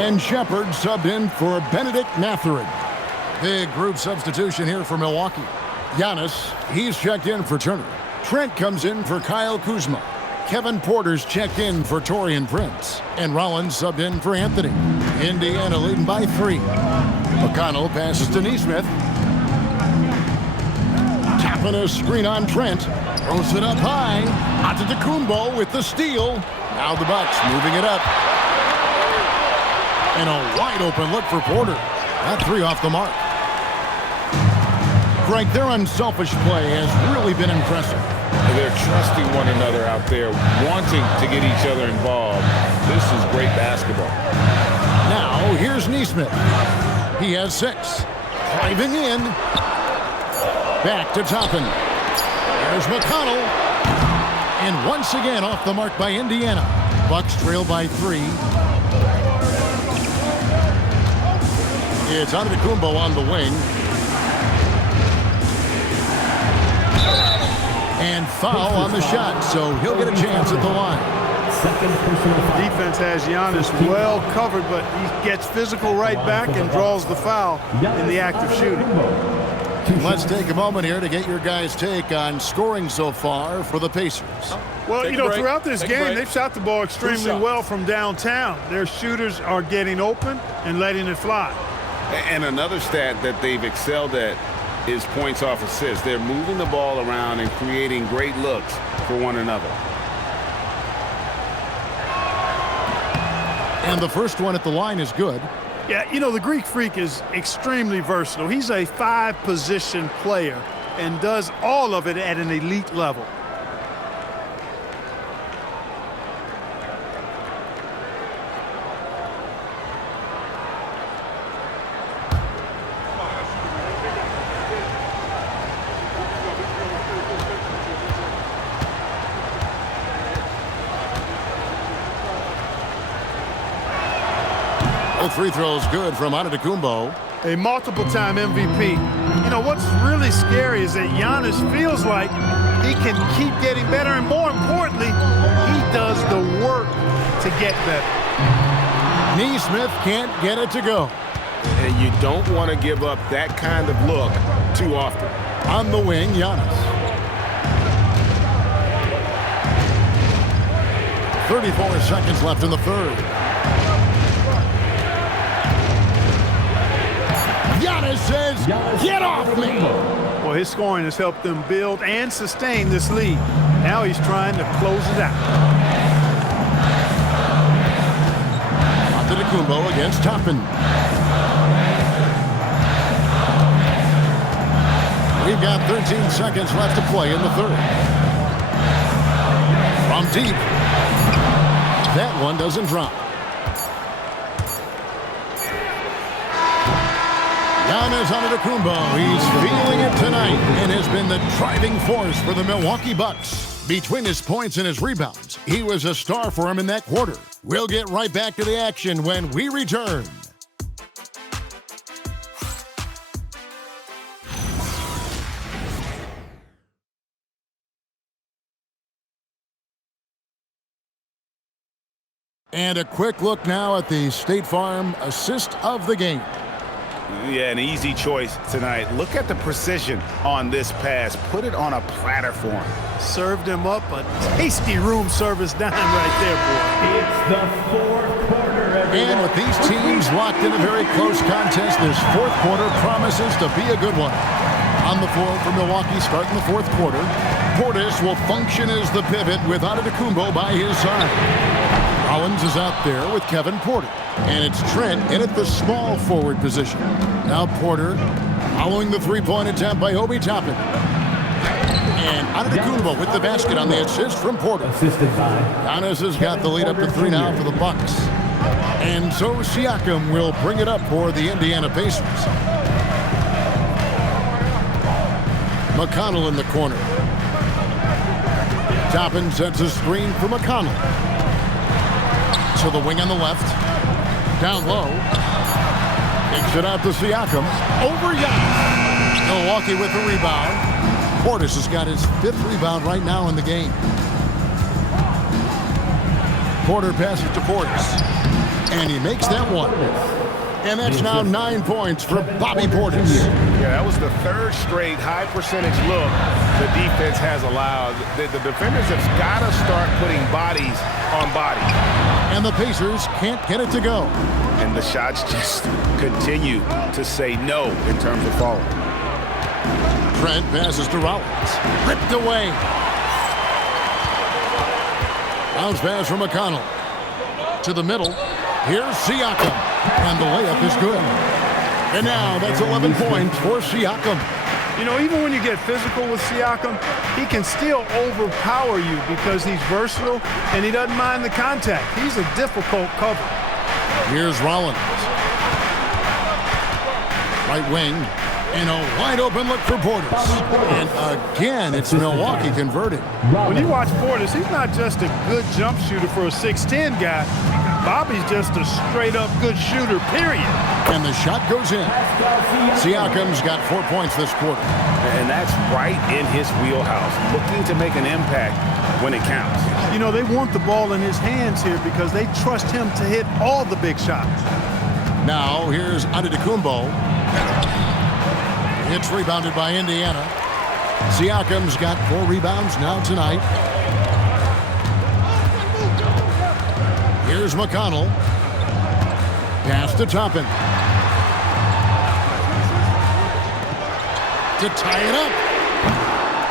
and Shepard subbed in for Benedict Mathurin. Big group substitution here for Milwaukee. Giannis, he's checked in for Turner. Trent comes in for Kyle Kuzma. Kevin Porter's checked in for Taurean Prince. And Rollins subbed in for Anthony. Indiana leading by 3. McConnell passes to Nesmith. Tapping a screen on Trent. Throws it up high. Antetokounmpo with the steal. Now the Bucks moving it up. And a wide open look for Porter. That 3 off the mark. Greg, their unselfish play has really been impressive. They're trusting one another out there, wanting to get each other involved. This is great basketball. Now here's Nesmith. He has 6. Driving in. Back to Toppin. There's McConnell. And once again off the mark by Indiana. Bucks trail by 3. It's Antetokounmpo on the wing. And foul on the shot, so he'll get a chance at the line. Defense has Giannis well covered, but he gets physical right back and draws the foul in the act of shooting. Let's take a moment here to get your guys' take on scoring so far for the Pacers. Well, you know, throughout this game, they've shot the ball extremely well from downtown. Their shooters are getting open and letting it fly. And another stat that they've excelled at is points off assists. They're moving the ball around and creating great looks for one another. And the first one at the line is good. Yeah, you know, the Greek Freak is extremely versatile. He's a 5-position player and does all of it at an elite level. Free throws good from Antetokounmpo. A multiple-time MVP. You know, what's really scary is that Giannis feels like he can keep getting better, and more importantly, he does the work to get better. Neesmith can't get it to go. And you don't want to give up that kind of look too often. On the wing, Giannis. 34 seconds left in the third. Giannis says, get off me! Well, his scoring has helped them build and sustain this lead. Now he's trying to close it out. Antetokounmpo against Toppin. We've got 13 seconds left to play in the third. From deep. That one doesn't drop. Giannis Antetokounmpo, he's feeling it tonight and has been the driving force for the Milwaukee Bucks. Between his points and his rebounds, he was a star for him in that quarter. We'll get right back to the action when we return. And a quick look now at the State Farm assist of the game. Yeah, an easy choice tonight. Look at the precision on this pass. Put it on a platter for him. Served him up a tasty room service dime right there, boy. It's the fourth quarter, everyone. And with these teams locked in a very close contest, this fourth quarter promises to be a good one. On the floor for Milwaukee starting the fourth quarter, Portis will function as the pivot with Antetokounmpo by his side. Rollins is out there with Kevin Porter. And it's Trent in at the small forward position. Now Porter following the three-point attempt by Obi Toppin. And Antetokounmpo with the basket on the assist from Porter. Assisted by Giannis has got the lead up to 3 now for the Bucks. And so Siakam will bring it up for the Indiana Pacers. McConnell in the corner. Toppin sets a screen for McConnell. To the wing on the left. Down low. Takes it out to Siakam. Over Giannis. Milwaukee with the rebound. Portis has got his 5th rebound right now in the game. Porter passes to Portis. And he makes that one. And that's now 9 points for Bobby Portis. Yeah, that was the 3rd straight high percentage look the defense has allowed. The defenders have got to start putting bodies on bodies. And the Pacers can't get it to go. And the shots just continue to say no in terms of falling. Trent passes to Rollins. Ripped away. Bounce pass from McConnell. To the middle. Here's Siakam. And the layup is good. And now that's 11 points for Siakam. You know, even when you get physical with Siakam, he can still overpower you because he's versatile and he doesn't mind the contact. He's a difficult cover. Here's Rollins. Right wing. And a wide open look for Portis. And again, it's Milwaukee converting. When you watch Portis, he's not just a good jump shooter for a 6'10 guy. Bobby's just a straight-up good shooter, period. And the shot goes in. Siakam's got 4 points this quarter. And that's right in his wheelhouse, looking to make an impact when it counts. You know, they want the ball in his hands here because they trust him to hit all the big shots. Now, here's Antetokounmpo. It's rebounded by Indiana. Siakam's got 4 rebounds now tonight. Here's McConnell. Pass to Toppin. To tie it up.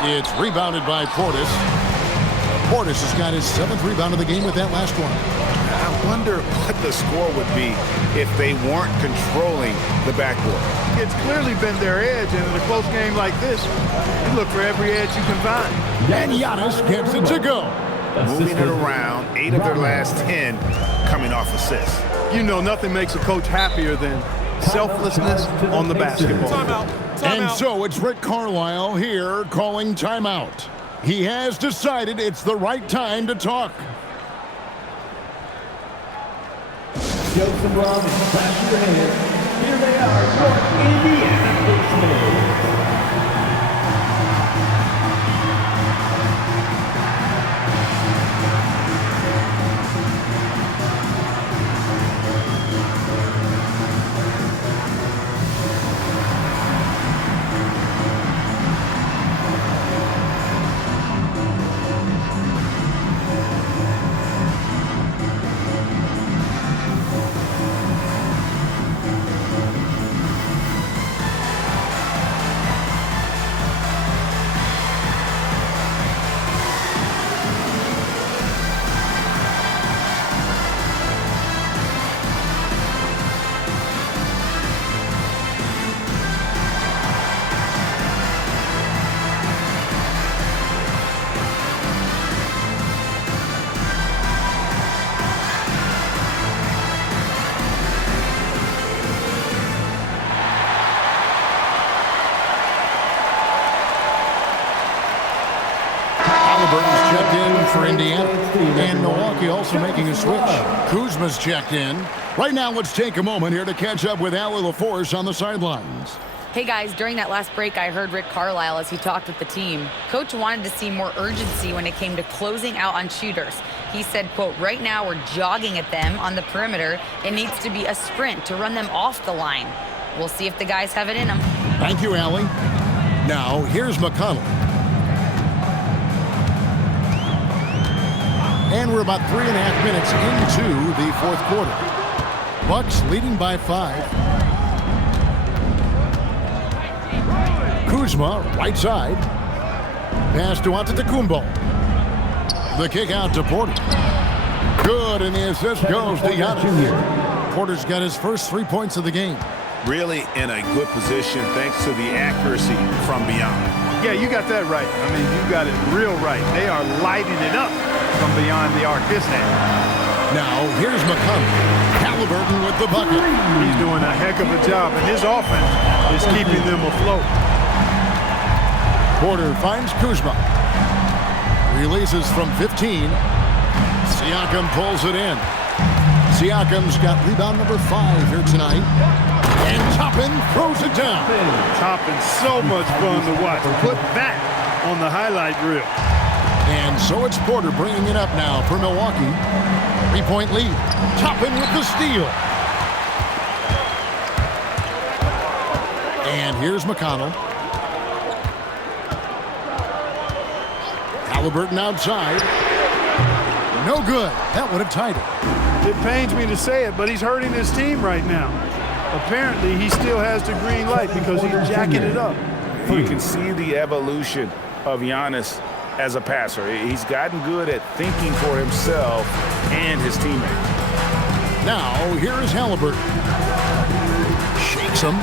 It's rebounded by Portis. Portis has got his 7th rebound of the game with that last one. I wonder what the score would be if they weren't controlling the backboard. It's clearly been their edge, and in a close game like this, you look for every edge you can find. And Giannis gets it to go. Moving it around, 8 of their last 10 coming off assists. You know, nothing makes a coach happier than selflessness on the basketball. And so it's Rick Carlisle here calling timeout. He has decided it's the right time to talk. Show some love and clap your hands. Here they are, your Indiana Pacers. Halliburton's checked in for Indiana. And Milwaukee also making a switch. Kuzma's checked in. Right now, let's take a moment here to catch up with Allie LaForce on the sidelines. Hey guys, during that last break, I heard Rick Carlisle as he talked with the team. Coach wanted to see more urgency when it came to closing out on shooters. He said, quote, right now we're jogging at them on the perimeter. It needs to be a sprint to run them off the line. We'll see if the guys have it in them. Thank you, Allie. Now, here's McConnell. And we're about 3.5 minutes into the fourth quarter. Bucks leading by 5. Kuzma, right side. Pass to Antetokounmpo. The kick out to Porter. Good, and the assist goes to Giannis. Porter's got his first 3 points of the game. Really in a good position thanks to the accuracy from beyond. Yeah, you got that right. I mean, you got it real right. They are lighting it up from beyond the arc this hand. Now, here's McConnell. Halliburton with the bucket. He's doing a heck of a job, and his offense is keeping them afloat. Porter finds Kuzma. Releases from 15. Siakam pulls it in. Siakam's got rebound number 5 here tonight. And Toppin throws it down. Toppin, so much fun to watch. Put that on the highlight reel. And so it's Porter bringing it up now for Milwaukee. 3-point lead. Toppin with the steal. And here's McConnell. Halliburton outside. No good. That would have tied it. It pains me to say it, but he's hurting his team right now. Apparently, he still has the green light because he's jacking it up. You can see the evolution of Giannis as a passer. He's gotten good at thinking for himself and his teammates. Now, here is Halliburton. Shakes him.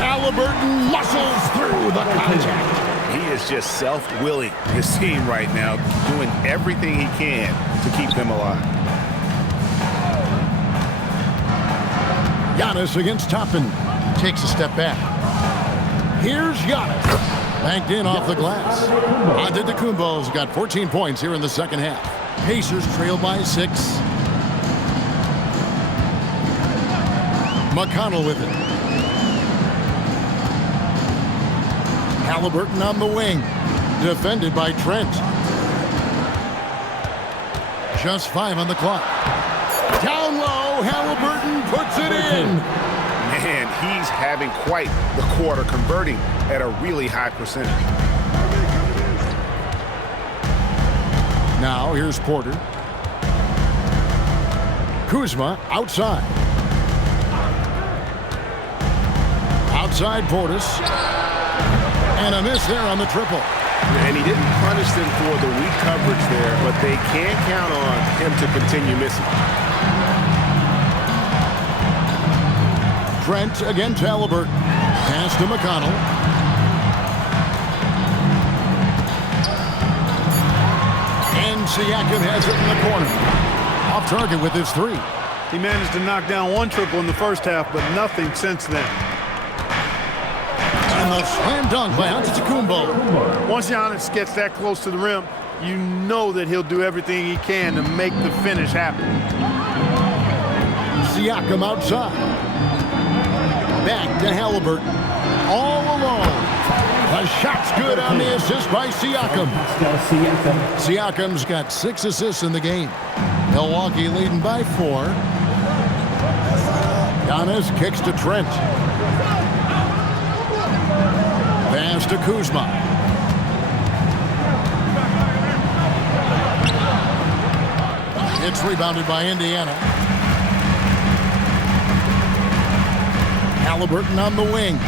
Halliburton muscles through the contact. He is just self-willing his team right now, doing everything he can to keep them alive. Giannis against Toppin. Takes a step back. Here's Giannis. Banked in off the glass. Antetokounmpo's got 14 points here in the second half. Pacers trail by 6. McConnell with it. Halliburton on the wing. Defended by Trent. Just 5 on the clock. Down low, Halliburton puts it in. Man, he's having quite the quarter, converting at a really high percentage. Now here's Porter. Kuzma outside. Outside Portis. And a miss there on the triple. And he didn't punish them for the weak coverage there, but they can count on him to continue missing. Trent against Halliburton. Pass to McConnell. And Siakam has it in the corner. Off target with his 3. He managed to knock down 1 triple in the first half, but nothing since then. And the slam dunk by Antetokounmpo. Once Giannis gets that close to the rim, you know that he'll do everything he can to make the finish happen. Siakam outside. Back to Halliburton. All alone. The shot's good on the assist by Siakam. Siakam's got 6 assists in the game. Milwaukee leading by 4. Giannis kicks to Trent. Pass to Kuzma. It's rebounded by Indiana. Halliburton on the wing.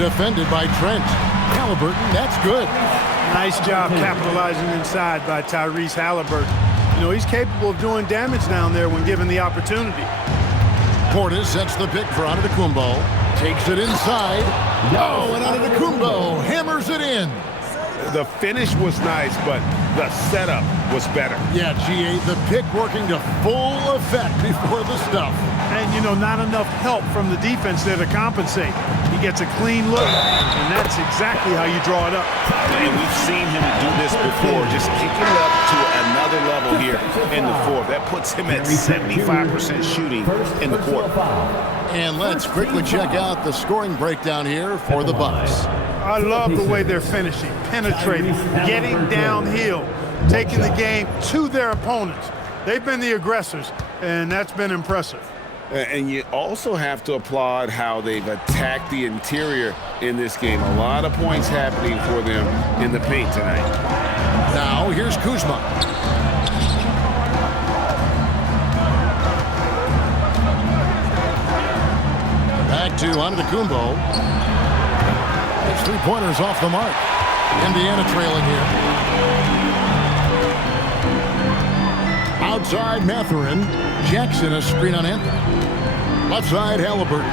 Defended by Trent. Halliburton, that's good. Nice job capitalizing inside by Tyrese Halliburton. You know, he's capable of doing damage down there when given the opportunity. Portis sets the pick for Antetokounmpo. Takes it inside. Oh, and Antetokounmpo hammers it in. The finish was nice, but the setup was better. Yeah, GA, the pick working to full effect before the stuff. And, you know, not enough help from the defense there to compensate. He gets a clean look, and that's exactly how you draw it up. And we've seen him do this before, just kicking it up to another level here in the fourth. That puts him at 75% shooting in the quarter. And let's quickly check out the scoring breakdown here for the Bucks. I love the way they're finishing, penetrating, getting downhill, taking the game to their opponents. They've been the aggressors, and that's been impressive. And you also have to applaud how they've attacked the interior in this game. A lot of points happening for them in the paint tonight. Now, here's Kuzma. Back to Antetokounmpo. His three-pointers off the mark. Indiana trailing here. Outside Mathurin. Jackson, a screen on Anthony. Left side, Halliburton.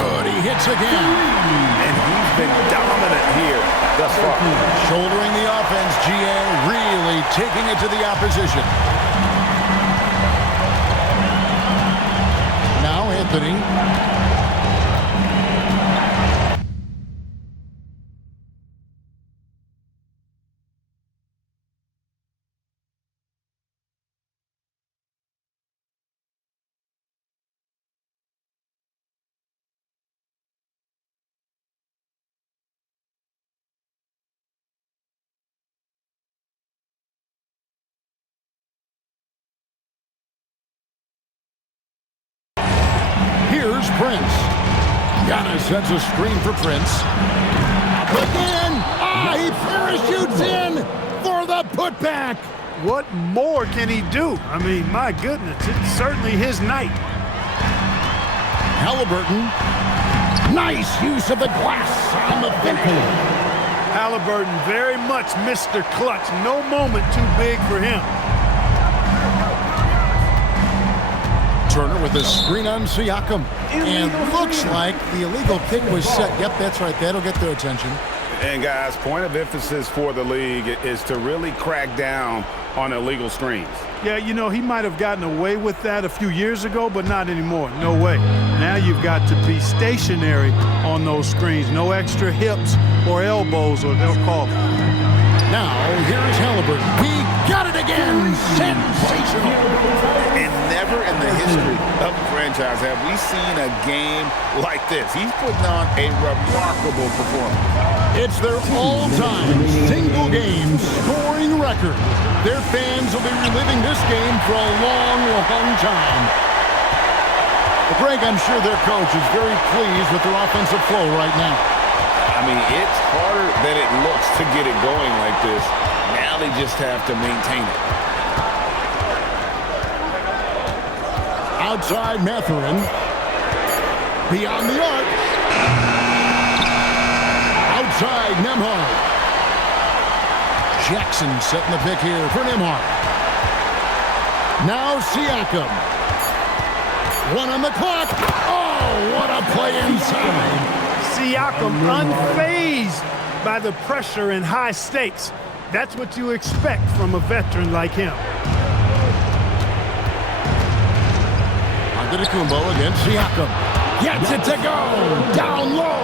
Good, he hits again. And he's been dominant here thus far. Shouldering the offense, GA really taking it to the opposition. Now Anthony. Here's Prince. Giannis sets a screen for Prince. Again! He parachutes in for the putback. What more can he do? I mean, my goodness, it's certainly his night. Halliburton. Nice use of the glass on the finish. Halliburton very much Mr. Clutch. No moment too big for him. Turner with a screen on Siakam. And looks like the illegal pick was set. Yep, that's right. That'll get their attention. And, guys, point of emphasis for the league is to really crack down on illegal screens. Yeah, you know, he might have gotten away with that a few years ago, but not anymore. No way. Now you've got to be stationary on those screens. No extra hips or elbows, or they'll call it. Now, here's Halliburton. He got it again. Sensational. And never in the history of the franchise have we seen a game like this. He's putting on a remarkable performance. It's their all-time single-game scoring record. Their fans will be reliving this game for a long, long time. Well, Greg, I'm sure their coach is very pleased with their offensive flow right now. I mean, it's harder than it looks to get it going like this. Now they just have to maintain it. Outside Mathurin. Beyond the arc. Outside Nembhard. Jackson setting the pick here for Nembhard. Now Siakam. One on the clock. Oh, what a play inside. Siakam unfazed by the pressure and high stakes. That's what you expect from a veteran like him. Antetokounmpo against Siakam. Gets it to go. Down low.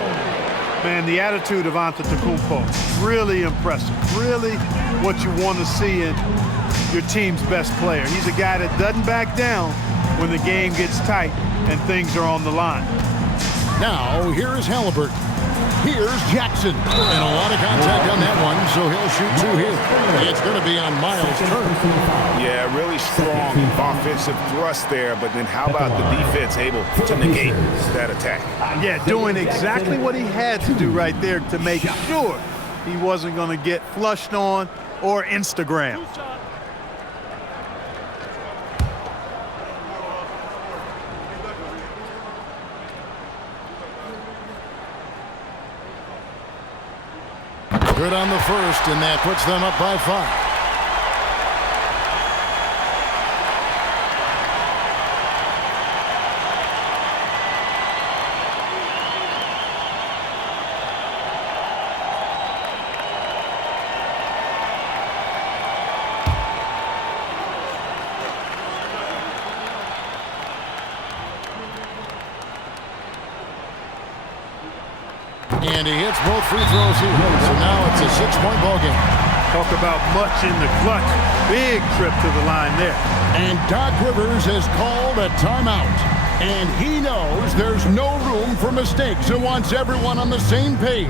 Man, the attitude of Antetokounmpo, really impressive. Really what you want to see in your team's best player. He's a guy that doesn't back down when the game gets tight and things are on the line. Now, here's Halliburton. Here's Jackson. And a lot of contact on that one, so he'll shoot two here. It's going to be on Miles Turner. Yeah, really strong offensive thrust there, but then how about the defense able to negate that attack? Yeah, doing exactly what he had to do right there to make sure he wasn't going to get flushed on or Instagrammed. Good on the first, and that puts them up by 5. And he hits both free throws here. So now it's a 6-point ball game. Talk about much in the clutch. Big trip to the line there. And Doc Rivers has called a timeout. And he knows there's no room for mistakes and wants everyone on the same page.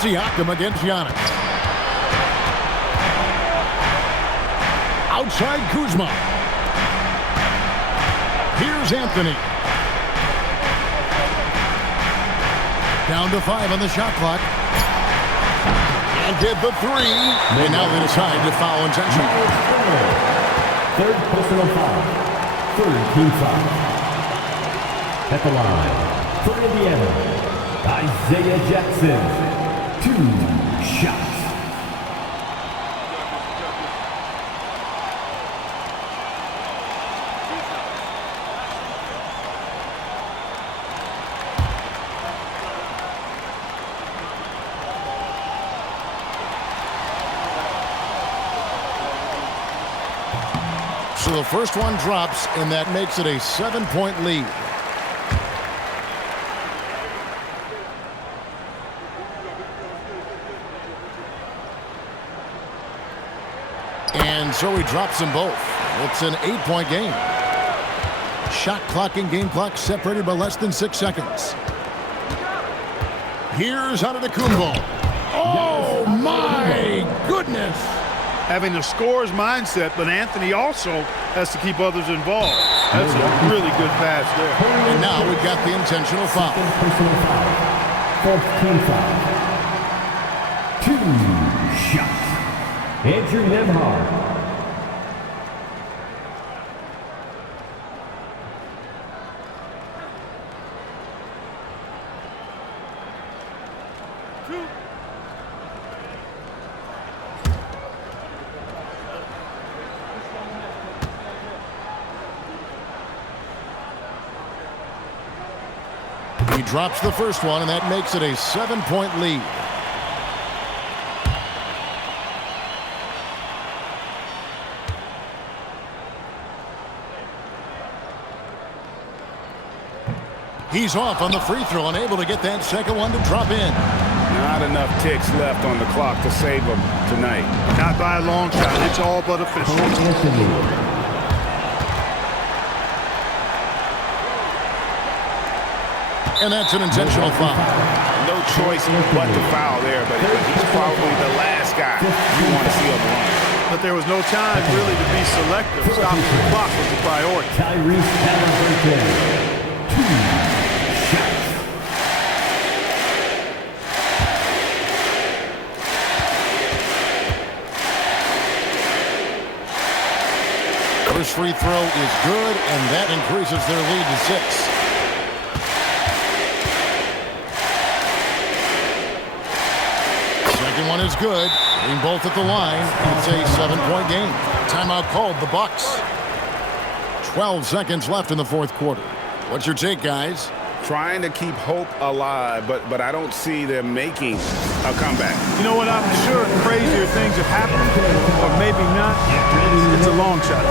Siakam against Giannis. Outside Kuzma. Here's Anthony. Down to 5 on the shot clock. And did the 3. And now they decide to foul intentionally. Third personal foul. Third team foul. At the line, for Indiana, Isaiah Jackson. 2 shots. So the first one drops, and that makes it a 7-point lead. And so he drops them both. It's an 8-point game. Shot clock and game clock separated by less than 6 seconds. Here's Antetokounmpo. Oh, my goodness. Having a scorer's mindset, but Anthony also has to keep others involved. That's a really good pass there. And now we've got the intentional foul. Personal foul. Fourth team foul. 2 shots. Andrew Nembhard. He drops the first one, and that makes it a 7-point lead. He's off on the free throw, unable to get that second one to drop in. Not enough ticks left on the clock to save him tonight. Not by a long shot. It's all but official. And that's an intentional foul. No choice but to foul there, but he's probably the last guy you want to see on the line. But there was no time really to be selective. Stopping the clock was the priority. Tyrese Halliburton. 2 shots. First free throw is good, and that increases their lead to 6. Second one is good. Being both at the line, it's a 7-point game. Timeout called, the Bucks. 12 seconds left in the fourth quarter. What's your take, guys? Trying to keep hope alive, but I don't see them making a comeback. You know what? I'm sure crazier things have happened, or maybe not. It's a long shot.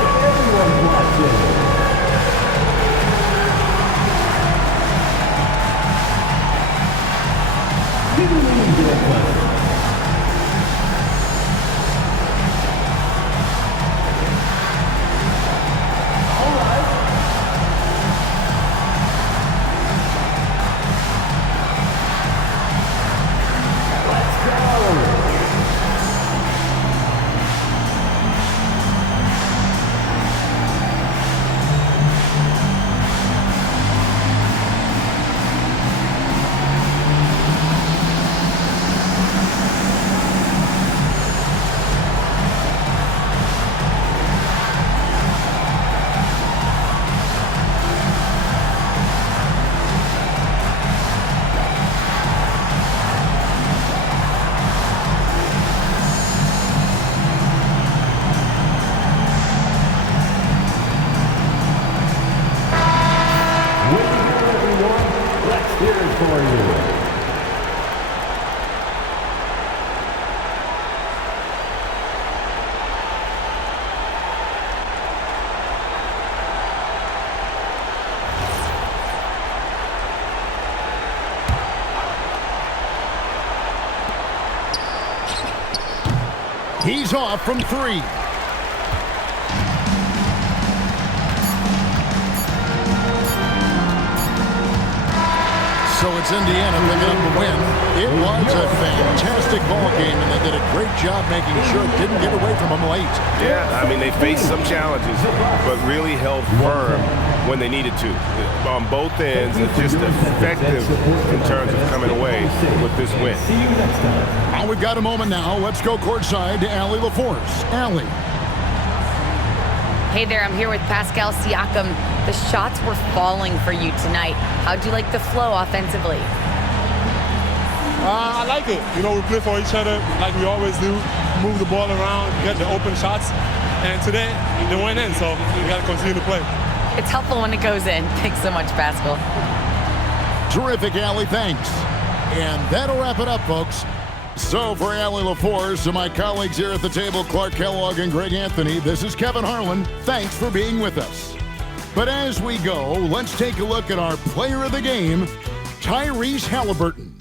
He's off from 3. So it's Indiana picking up the win. It was a fantastic ball game, and they did a great job making sure it didn't get away from them late. Yeah, I mean, they faced some challenges, but really held firm when they needed to. On both ends, and just effective in terms of coming away with this win. Well, we've got a moment now. Let's go courtside to Allie LaForce. Allie. Hey there, I'm here with Pascal Siakam. The shots were falling for you tonight. How'd you like the flow offensively? I like it. You know, we play for each other like we always do. Move the ball around, get the open shots. And today, they went in, so we got to continue to play. It's helpful when it goes in. Thanks so much, Pascal. Terrific, Allie. Thanks. And that'll wrap it up, folks. So for Allie LaForce and my colleagues here at the table, Clark Kellogg and Greg Anthony, this is Kevin Harlan. Thanks for being with us. But as we go, let's take a look at our player of the game, Tyrese Halliburton.